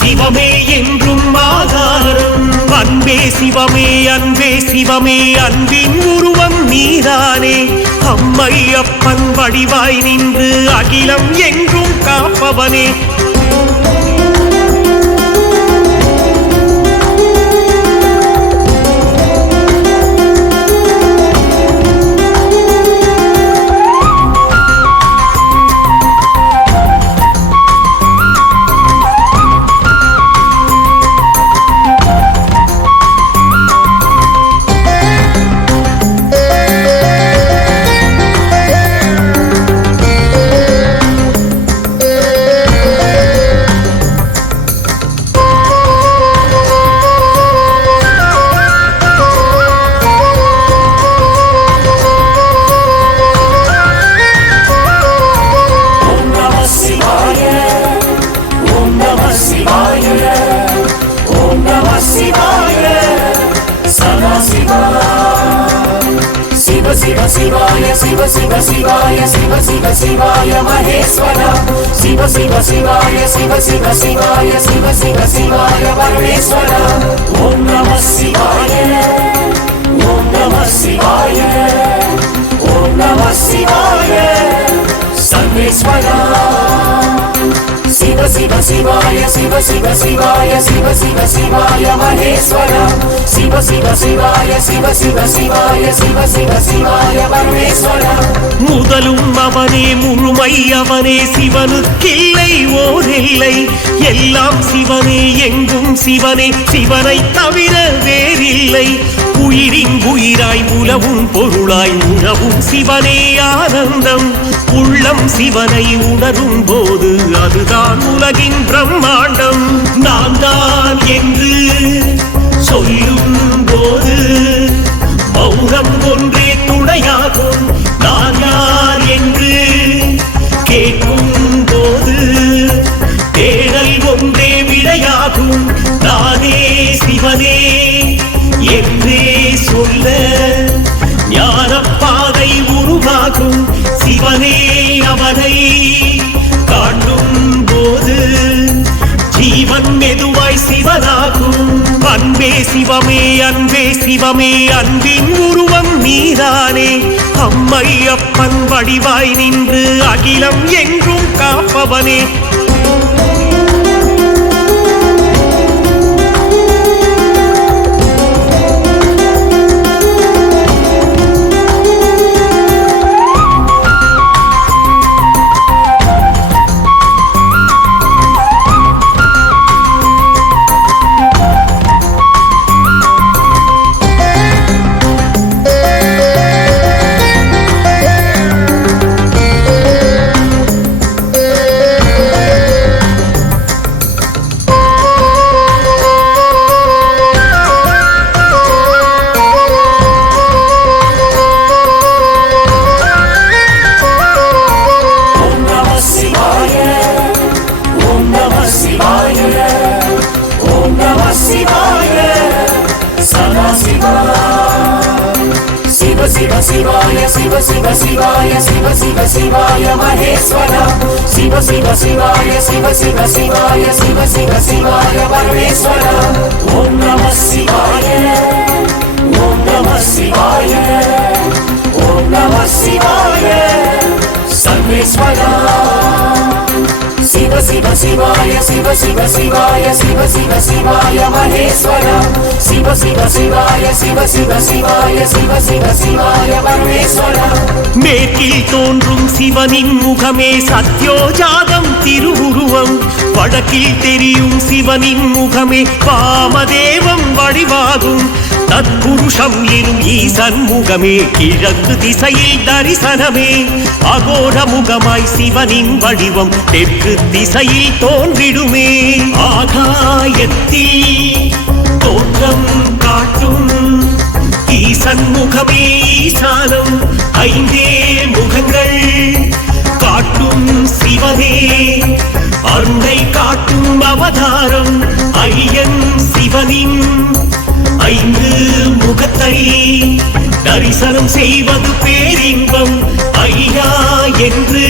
சிவமே என்றும் ஆதாரம் அன்பே சிவமே அன்பே சிவமே அன்பின் உருவம் நீதானே அம்மை அப்பன் வடிவாய் நின்று அகிலம் எங்கும் காப்பவனே शिव शिवाय शिव शिव शिवाय शिव शिव शिवाय महेश्वरा शिव शिव शिवाय शिव शिव शिवाय शिव शिव शिवाय परमेश्वरा ओम नमः शिवाय ओम नमः शिवाय ओम नमः शिवाय शिव शिवाय शिव शिव शिवाय शिव शिव शिवाय महेश्वर शिव शिव शिवाय शिव शिव शिवाय शिव शिव शिवाय परमेश्वर முதலும் அவனே முழுமை அவனே சிவனுக்கில்லை ஓரில்லை எல்லாம் சிவனே எங்கும் சிவனே சிவனை தவிர வேறில்லை உயிரின் உயிராய் உலவும் பொருளாய் உணவும் சிவனே ஆனந்தம் உள்ளம் சிவனை உணரும் போது அதுதான் உலகின் பிரம்மாண்டம் நான் தான் என்று சொல்லும் போது மௌனம் ஒன்றே துணையாகும் நான் யார் என்று கேட்கும் போது தேடல் ஒன்றே விடையாகும் நானே சிவனே என்றே சொல்ல ஞானப்பாதை உருவாகும் சிவனே அவனை காட்டும் போது ஜீவன் மெதுவாய் சிவனாகும் அன்பே சிவமே அன்பே சிவமே அன்பின் உருவம் நீதானே அம்மை அப்பன் வடிவாய் நின்று அகிலம் எங்கும் காப்பவனே शिव शिवाय शिव शिव शिवाय शिव शिव शिवाय महेश्वर शिव शिव शिवाय शिव शिव शिवाय शिव शिव शिवाय परमेश्वर ओम नमः शिवाय ओम नमः शिवाय ओम नमः शिवाय सर्वेश्वर शिव शिव शिवाय शिव शिव शिवाय शिव शिव शिवाय महेश्वर शिव शिव शिवाय शिव शिव शिवाय शिव शिव शिवाय परमेश्वर மேற்கில் தோன்றும் சிவனின் முகமே சத்யோஜாதம் திருவுருவம் வடக்கில் தெரியும் சிவனின் முகமே வாமதேவம் வடிவாகும் தத்புருஷம் எனும் ஈசன் முகமே கிழக்கு திசையில் தரிசனமே அகோர முகமாய் சிவனின் வடிவம் தெற்கு திசையில் தோன்றிடுமே ஆகாயத்தில் தோற்றம் காட்டும் ஈசன் முகமே ஈசானம் ஐந்தே முகங்கள் காட்டும் சிவனே அருணை காட்டும் அவதாரம் ஐயன் சிவனின் ஐந்து முகத்தை தரிசனம் செய்வது பேரின்பம் ஐயா என்று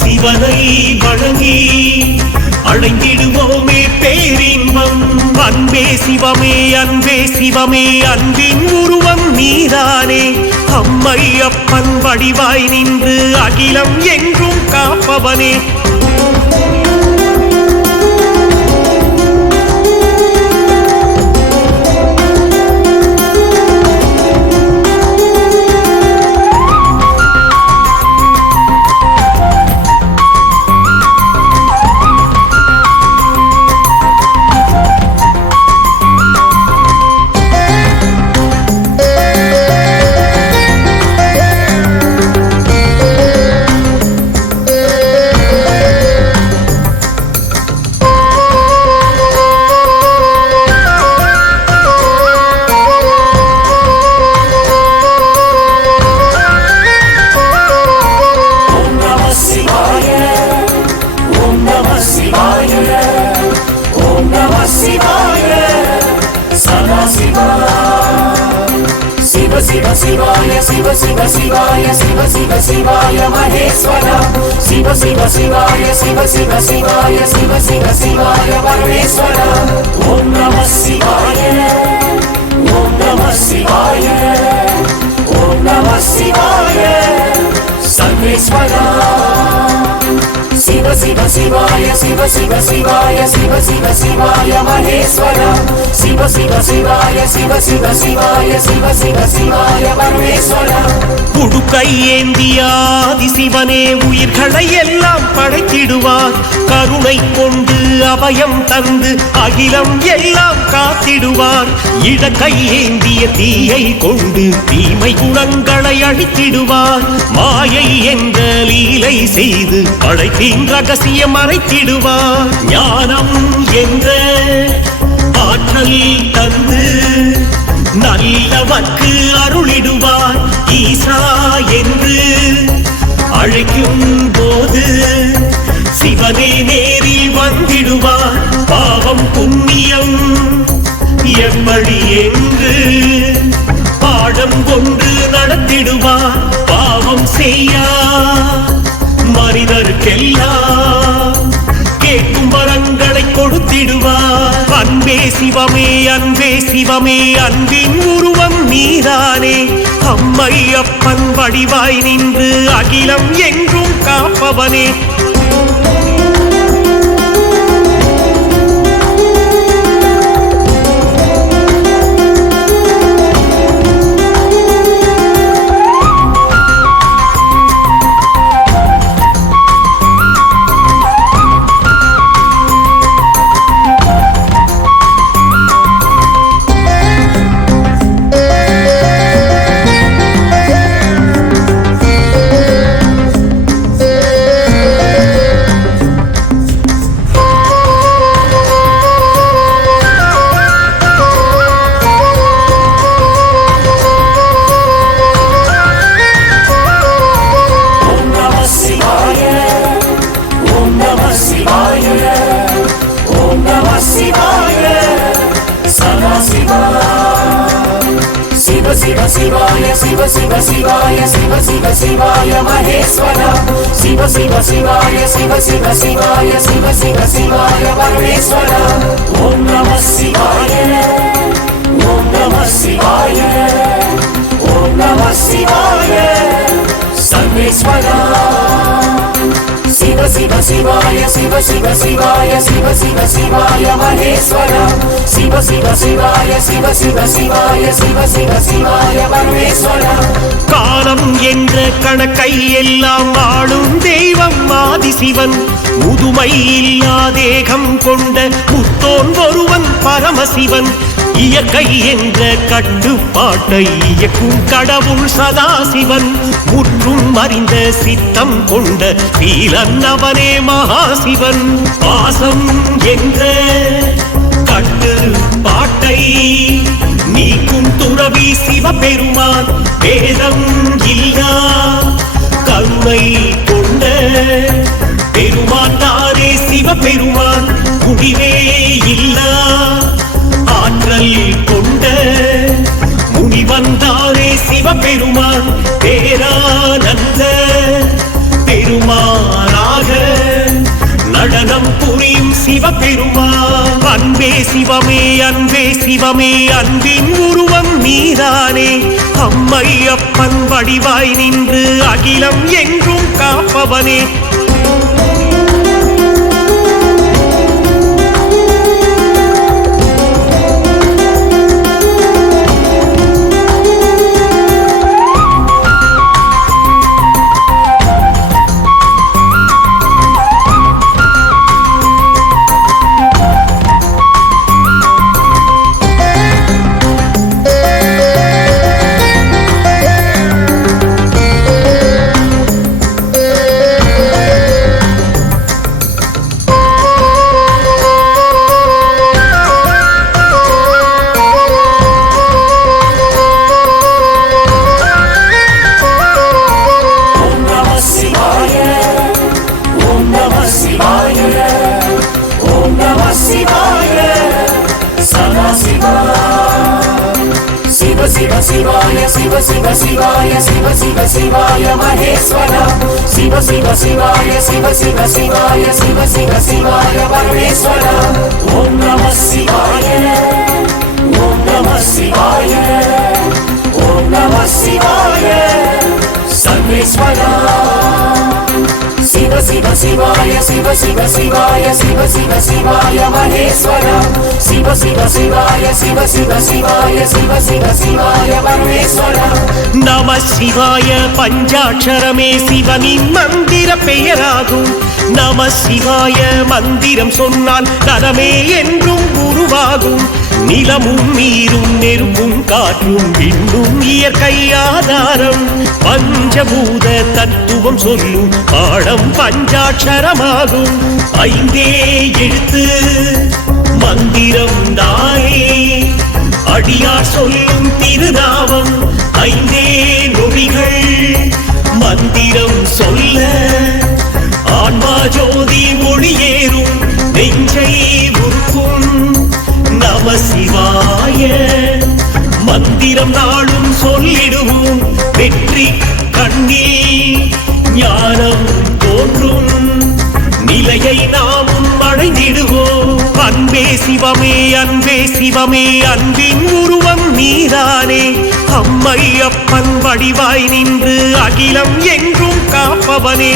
சிவனை வழங்கி அடைந்திடுவோமே பேரின்பம் அன்பே சிவமே அன்பே சிவமே அன்பின் உருவம் நீதானே அம்மை அப்பன் வடிவாய் நின்று அகிலம் எங்கும் காப்பவனே शिव शिवाय शिव शिव शिवाय शिव शिव शिवाय महेश्वर शिव शिव शिवाय शिव शिव शिवाय शिव शिव शिवाय परमेश्वर ओम नमः शिवाय ओम नमः शिवाय ओम नमः शिवाय सर्वेश्वर शिव சிவ சிவாய சிவ சிவ சிவாய சிவ சிவ சிவாய மகேஸ்வரா சிவ சிவ சிவாய சிவ சிவ சிவாய சிவ சிவ சிவாய பரமேஸ்வரா உடுக்கை ஏந்தியாதி சிவனே உயிர்களை எல்லாம் படைத்திடுவார் கருணை கொண்டு அபயம் தந்து அகிலம் எல்லாம் காத்திடுவார் இடக்கை ஏந்திய தீயை கொண்டு தீமை குணங்களை அழித்திடுவார் மாயை என்ற லீலை செய்து படைப்பின் ரகசியம் மறைத்திடுவார் ஞானம் என்ற ஆற்றல் தந்து நல்லவர்க்கு அருளிடுவார் ஈசா என்று அழைக்கும் போது சிவனே நேரில் வந்திடுவார் பாவம் புண்ணியம் எப்படி என்று பாடம் கொண்டு நடத்திடுவார் பாவம் செய்யா மனிதர்க்கெல்லாம் கேட்கும் வரங்களை கொடுத்திடுவார் அன்பே சிவமே அன்பே சிவமே அன்பின் உருவம் நீதானே அம்மை அப்பன் வடிவாய் நின்று அகிலம் என்றும் காப்பவனே சிவ சிவாய சிவ சிவ சிவாய சிவ சிவ சிவாய மகேஸ்வரா சிவ சிவ சிவாய சிவ சிவ சிவாய சிவ சிவ சிவாய பரமேஸ்வரா ஓம் நம சிவாய ஓம் நம சிவாய ஓம் நம சிவாய சர்வேஸ்வரா சிவ சிவ சிவாய சிவ சிவ சிவாய சிவ சிவ சிவாய மகேஸ்வரா சிவ சிவ சிவாய சிவ சிவ சிவாய சிவ சிவ சிவாய பரமேஸ்வரா காலம் என்ற கணக்கை எல்லாம் ஆளும் தெய்வம் ஆதிசிவன் முதுமை இல்லா தேகம் கொண்ட முத்தோன் ஒருவன் பரமசிவன் இயற்கை என்ற கட்டுப்பாட்டை இயக்கும் கடவுள் சதாசிவன் முற்றும் அறிந்த சித்தம் கொண்ட சீலன் அவனே மகாசிவன் பாசம் என்ற கட்டுப்பாட்டை நீக்கும் துறவி சிவபெருமான் வேதம் இல்லா கருணை கொண்ட பெருமான் தானே சிவபெருமான் குடிவே இல்லா ஆற்றல் கொண்ட முனிவந்தானே சிவபெருமான் பேரானந்த பெருமானாக நடனம் புரியும் சிவபெருமான் அன்பே சிவமே அன்பே சிவமே அன்பின் உருவம் நீதானே அம்மை அப்பன் வடிவாய் நின்று அகிலம் என்றும் காப்பவனே சிவ சிவாய சிவ சிவ சிவாய சிவ சிவ சிவாய மகேஸ்வரா சிவ சிவ சிவாய சிவ சிவ சிவாய சிவ சிவ சிவாய பரமேஸ்வரா ஓம் நம சிவாய ஓம் நம சிவாய ஓம் நம சிவாய சர்வேஸ்வரா சிவ शिव शिवाय शिव शिव शिवाय शिव शिव शिवाय महेश्वर शिव शिव शिवाय शिव शिव शिवाय शिव शिव शिवाय परमेश्वर நம சிவாய பஞ்சாட்சரமே சிவனின் மந்திர பெயராகும். நம சிவாய மந்திரம் சொன்னால் நலமே என்றும் உருவாகும். நிலமும் நீரும் நெருப்பும் காற்றும் விண்ணும் இயற்கை ஆதாரம். பஞ்சபூத தத்துவம் சொல்லும் பாடம் பஞ்சாட்சரமாகும். ஐந்தே எழுத்து மந்திரம் தானே அடியார் சொல்லும் திருநாமம். ஐந்தே நொடிகள் மந்திரம் சொல்ல ஆன்மா ஜோதி ஒளியேறும் நெஞ்சை உருக்கும். நம சிவாய மந்திரம் நாளும் சொல்லிடுவோம். வெற்றி கண்ணில் ஞானம் தோன்றும் நிலையை நாமும் அடைந்திடுவோம். அன்பே சிவமே அன்பே சிவமே அன்பின் உருவம் நீதானே. அம்மை அப்பன் வடிவாய் நின்று அகிலம் எங்கும் காப்பவனே.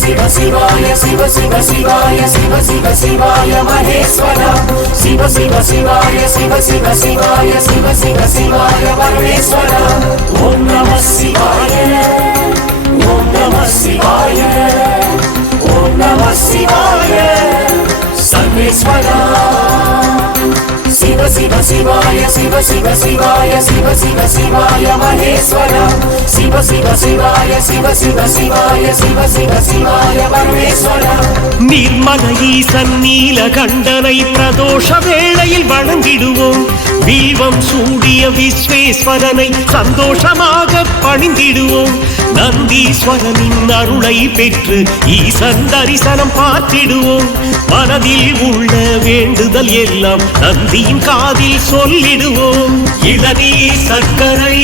शिव शिवाय शिव शिव शिवाय शिव शिव शिवाय महेश्वर शिव शिव शिवाय शिव शिव शिवाय शिव शिव शिवाय परमेश्वर ओम नमः शिवाय ओम नमः शिवाय ओम नमः शिवाय सर्वेश्वर शिव शिव शिवाय शिव शिव शिवाय शिव शिव शिवाय महेश्वर शिव शिव शिवाय शिव शिव शिवाय शिव शिव शिवाय परमेश्वर நிர்மல ஈசன் நீலகண்டனை பிரதோஷ வேளையில் வணங்கிடுவோம். தீபம் சூடிய விஸ்வேஸ்வரனை சந்தோஷமாக பணிந்திடுவோம். நந்தீஸ்வரனின் அருளை பெற்று ஈசன் தரிசனம் பார்த்திடுவோம். மனதில் உள்ள வேண்டுதல் எல்லாம் நந்தியின் காதில் சொல்லிடுவோம். இளநீர் சர்க்கரை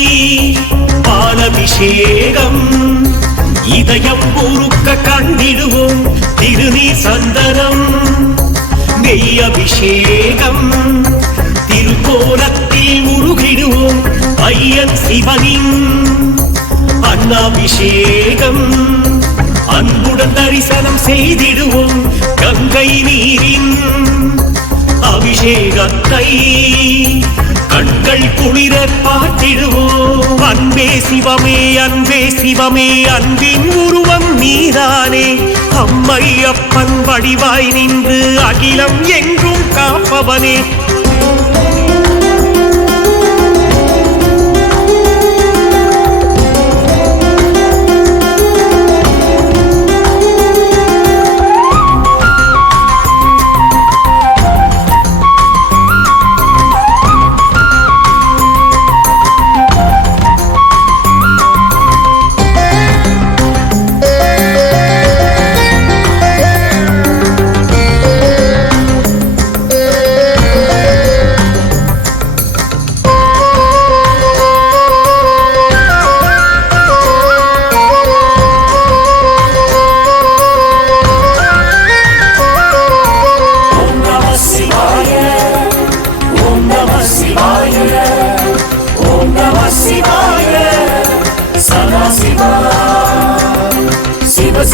பாலபிஷேகம் இதயம் உருக்க கண்டிடுவோம். திருநீர் சந்தனம் நெய் அபிஷேகம் திருக்கோலத்தில் முருகிடுவோம். ஐயன் சிவனின் அன்னாபிஷேகம் அன்புடன் தரிசனம் செய்திடுவோம். கங்கை நீரின் அபிஷேகத்தை கண்கள் குளிர பார்த்திடுவோம். அன்பே சிவமே அன்பே சிவமே அன்பின் உருவம் நீதானே. அம்மை அப்பன் வடிவாய் நின்று அகிலம் எங்கும் காப்பவனே.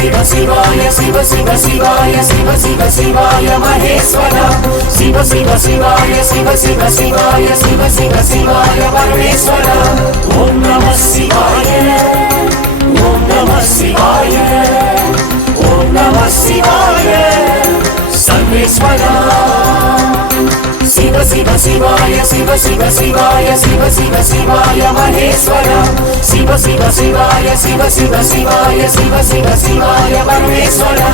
शिव शिवाय शिव शिव शिवाय शिव शिव शिवाय महेश्वर शिव शिव शिवाय शिव शिव शिवाय शिव शिव शिवाय परमेश्वर ओम नमः शिवाय ओम नमः शिवाय ओम नमः शिवाय सर्वेश्वर शिव शिव शिवाय शिव शिव शिवाय शिव शिव शिवाय महेश्वरा शिव शिव शिवाय शिव शिव शिवाय शिव शिव शिवाय परमेश्वरा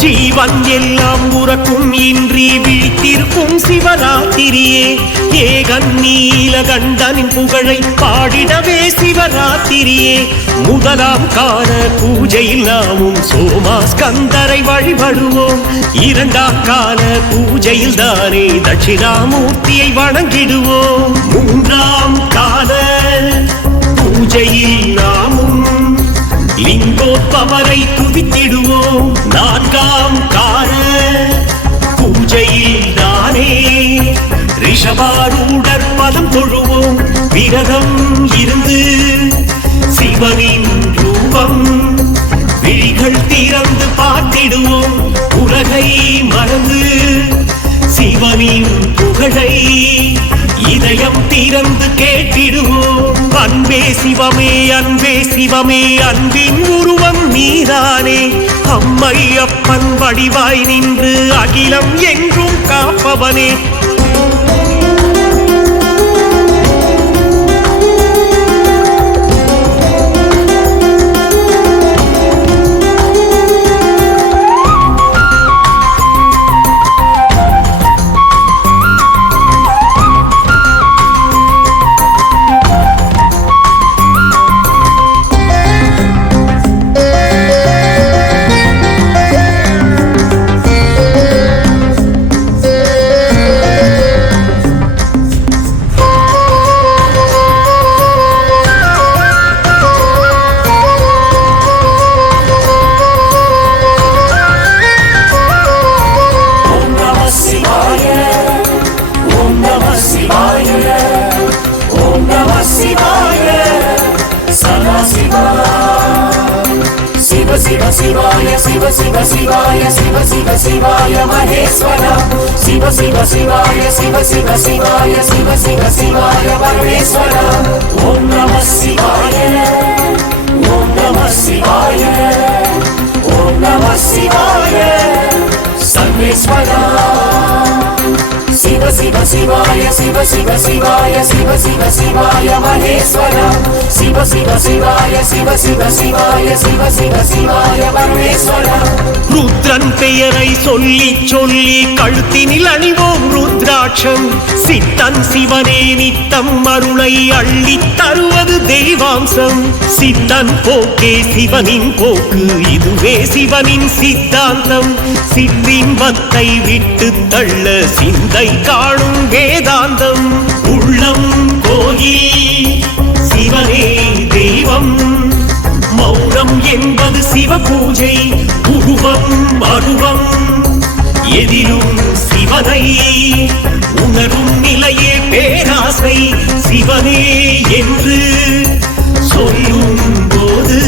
ஜீவன் எல்லாம் உறக்கும் இன்றி விழித்திருக்கும் சிவராத்திரியே ஏகன் நீலகண்டனின் புகழை பாடிடவே சிவராத்திரியே முதலாம் கால பூஜையில் நாமும் சோமாஸ்கந்தரை வழிபடுவோம் இரண்டாம் கால பூஜையில் தானே தட்சிணாமூர்த்தியை வணங்கிடுவோம் மூன்றாம் கால பூஜையில் நாமும் லிங்கோத்பவரை துதித்திடுவோம் நான்காம் கால பூஜையில் தானே ரிஷபாரூடர் பதம் தொழுவோம் விரதம் இருந்து சிவனின் ரூபம் விழிகள் திறந்து பார்த்திடுவோம் உலகை மறந்து சிவனின் புகழை இதயம் திறந்து கேட்டிடுவோம் அன்பே சிவமே அன்பே சிவமே அன்பின் உருவம் நீதானே அம்மை அப்பன் வடிவாய் நின்று அகிலம் எங்கும் காப்பவனே शिव शिवाय शिव शिव शिवाय शिव शिव शिवाय महेश्वरा शिव शिव शिवाय शिव शिव शिवाय शिव शिव शिवाय परमेश्वरा ओम नमः शिवाय ओम नमः शिवाय ओम नमः शिवाय सर्वेश्वरा शिव शिव शिवाय शिव शिव शिवाय शिव शिव शिवाय महेश्वरा शिव शिव शिवाय शिव शिव शिवाय शिव शिव शिवाय परमेश्वरा ருத்ரன் பெயரை சொல்லி சொல்லி கழுத்தினில் அணிவோம் ருத்ராட்சம் சித்தன் சிவனே நித்தம் அருளை அள்ளி தருவது தெய்வாம்சம் சித்தன் போக்கே சிவனின் போக்கு இதுவே சிவனின் சித்தாந்தம் சிற்றின்பத்தை விட்டு தள்ள சிந்தை காணும் வேதாந்தம் உள்ளம் கோயில் சிவனே தெய்வம் மௌனம் என்பது சிவ பூஜை உருவம் அருவம் எதிலும் சிவனை உணரும் நிலையே பேராசை சிவனே என்று சொல்லும் போது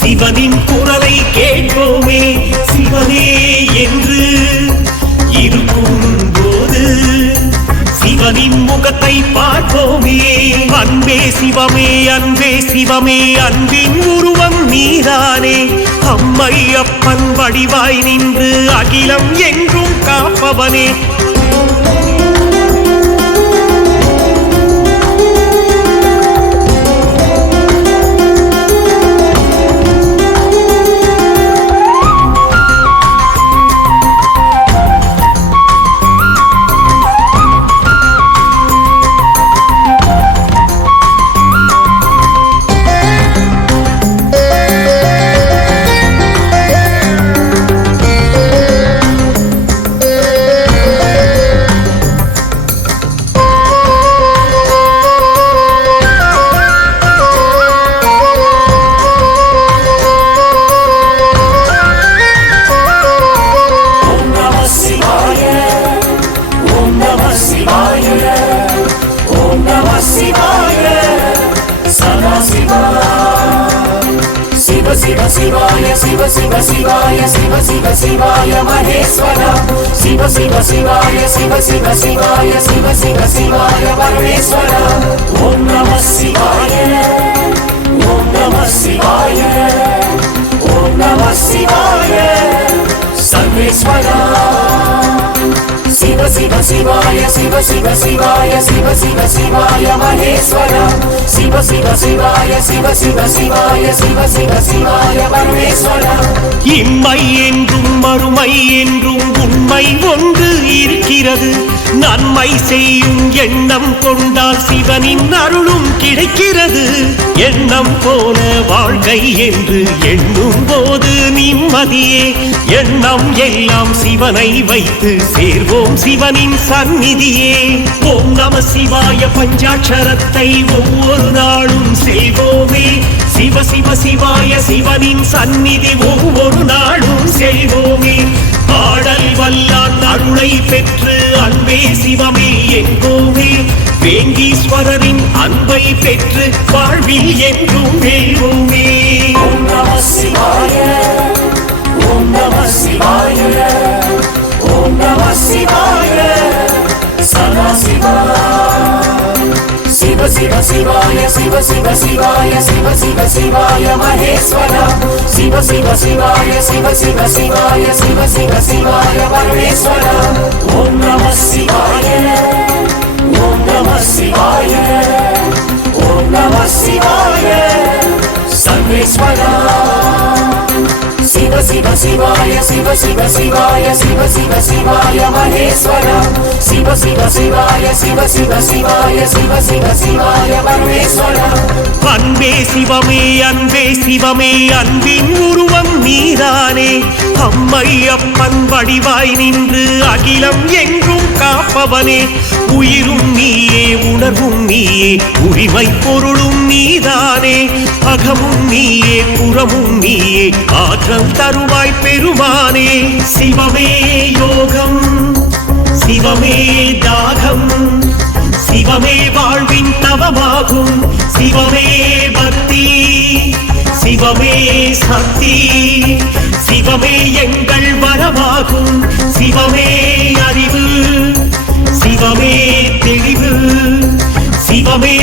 சிவனின் குரலை கேட்போமே சிவனே என்று இருக்கும் போது சிவனின் முகத்தை பார்ப்போமே அன்பே சிவமே அன்பே சிவமே அன்பின் உருவம் நீதானே அம்மை அப்பன் வடிவாய் நின்று அகிலம் எங்கும் காப்பவனே शिव शिवाय शिव शिव शिवाय शिव शिव शिवाय महेश्वरा शिव शिव शिवाय शिव शिव शिवाय शिव शिव शिवाय परमेश्वरा ओम नमः शिवाय ओम नमः शिवाय ओम नमः शिवाय सर्वेश्वरा शिव சிவ சிவாய சிவ சிவ சிவாய சிவ சிவ சிவாய மகேஸ்வரா சிவ சிவ சிவாய சிவ சிவ சிவாய சிவ சிவ சிவாய பரமேஸ்வரா இம்மை என்றும் மறுமை என்றும் உண்மை ஒன்று இருக்கிறது நன்மை செய்யும் எண்ணம் கொண்டால் சிவனின் அருளும் கிடைக்கிறது எண்ணம் போல வாழ்க்கை என்று எண்ணும் போது நிம்மதியே எண்ணம் எல்லாம் சிவனை வைத்து சேர்வோம் சிவனின் சந்நிதியே ஓம் நம சிவாய பஞ்சாட்சரத்தை ஒவ்வொரு நாளும் செய்வோமே சிவ சிவ சிவாய சிவனின் சந்நிதி ஒவ்வொரு நாளும் செய்வோமே பாடல் வல்லான் அருளை பெற்று அன்பே சிவமே எங்கோமே வேங்கீஸ்வரரின் அன்பை பெற்று வாழ்வில் என்றும் வெல்வோமே ஓம் நம சிவாய ஓம் நம சிவாய ஓம் நம சிவாய சதா சிவா சிவ சிவ சிவாய சிவ சிவ சிவாய சிவ சிவ சிவாய மகேஸ்வரா சிவ சிவ சிவாய சிவ சிவ சிவாய சிவ சிவ சிவாய பரமேஸ்வரா ஓம் நம சிவாய ஓம் நம சிவாய ஓம் நம சிவாய சர்வேஸ்வரா சிவ சிவ சிவாய சிவ சிவ சிவாய சிவ சிவ சிவாய மகேஸ்வரா சிவ சிவ சிவாய சிவ சிவ சிவாய சிவ சிவ சிவாய பரமேஸ்வரா அன்பே சிவமே அன்பின் உருவம் நீதானே அம்மை அப்பன் வடிவாய் நின்று அகிலம் எங்கும் காப்பவனே உயிரும் நீயே உணர்வும் நீயே உரிமை பொருளும் நீதானே அகமும் நீயே புறமும் நீயே ஆற்றல் தருவாய் பெருமானே சிவமே யோகம் சிவமே தாகம் சிவமே வாழ்வின் தவமாகும் சிவமே பக்தி சிவமே சக்தி சிவமே எங்கள் வரமாகும் சிவமே அறிவு சிவமே தெளிவு சிவமே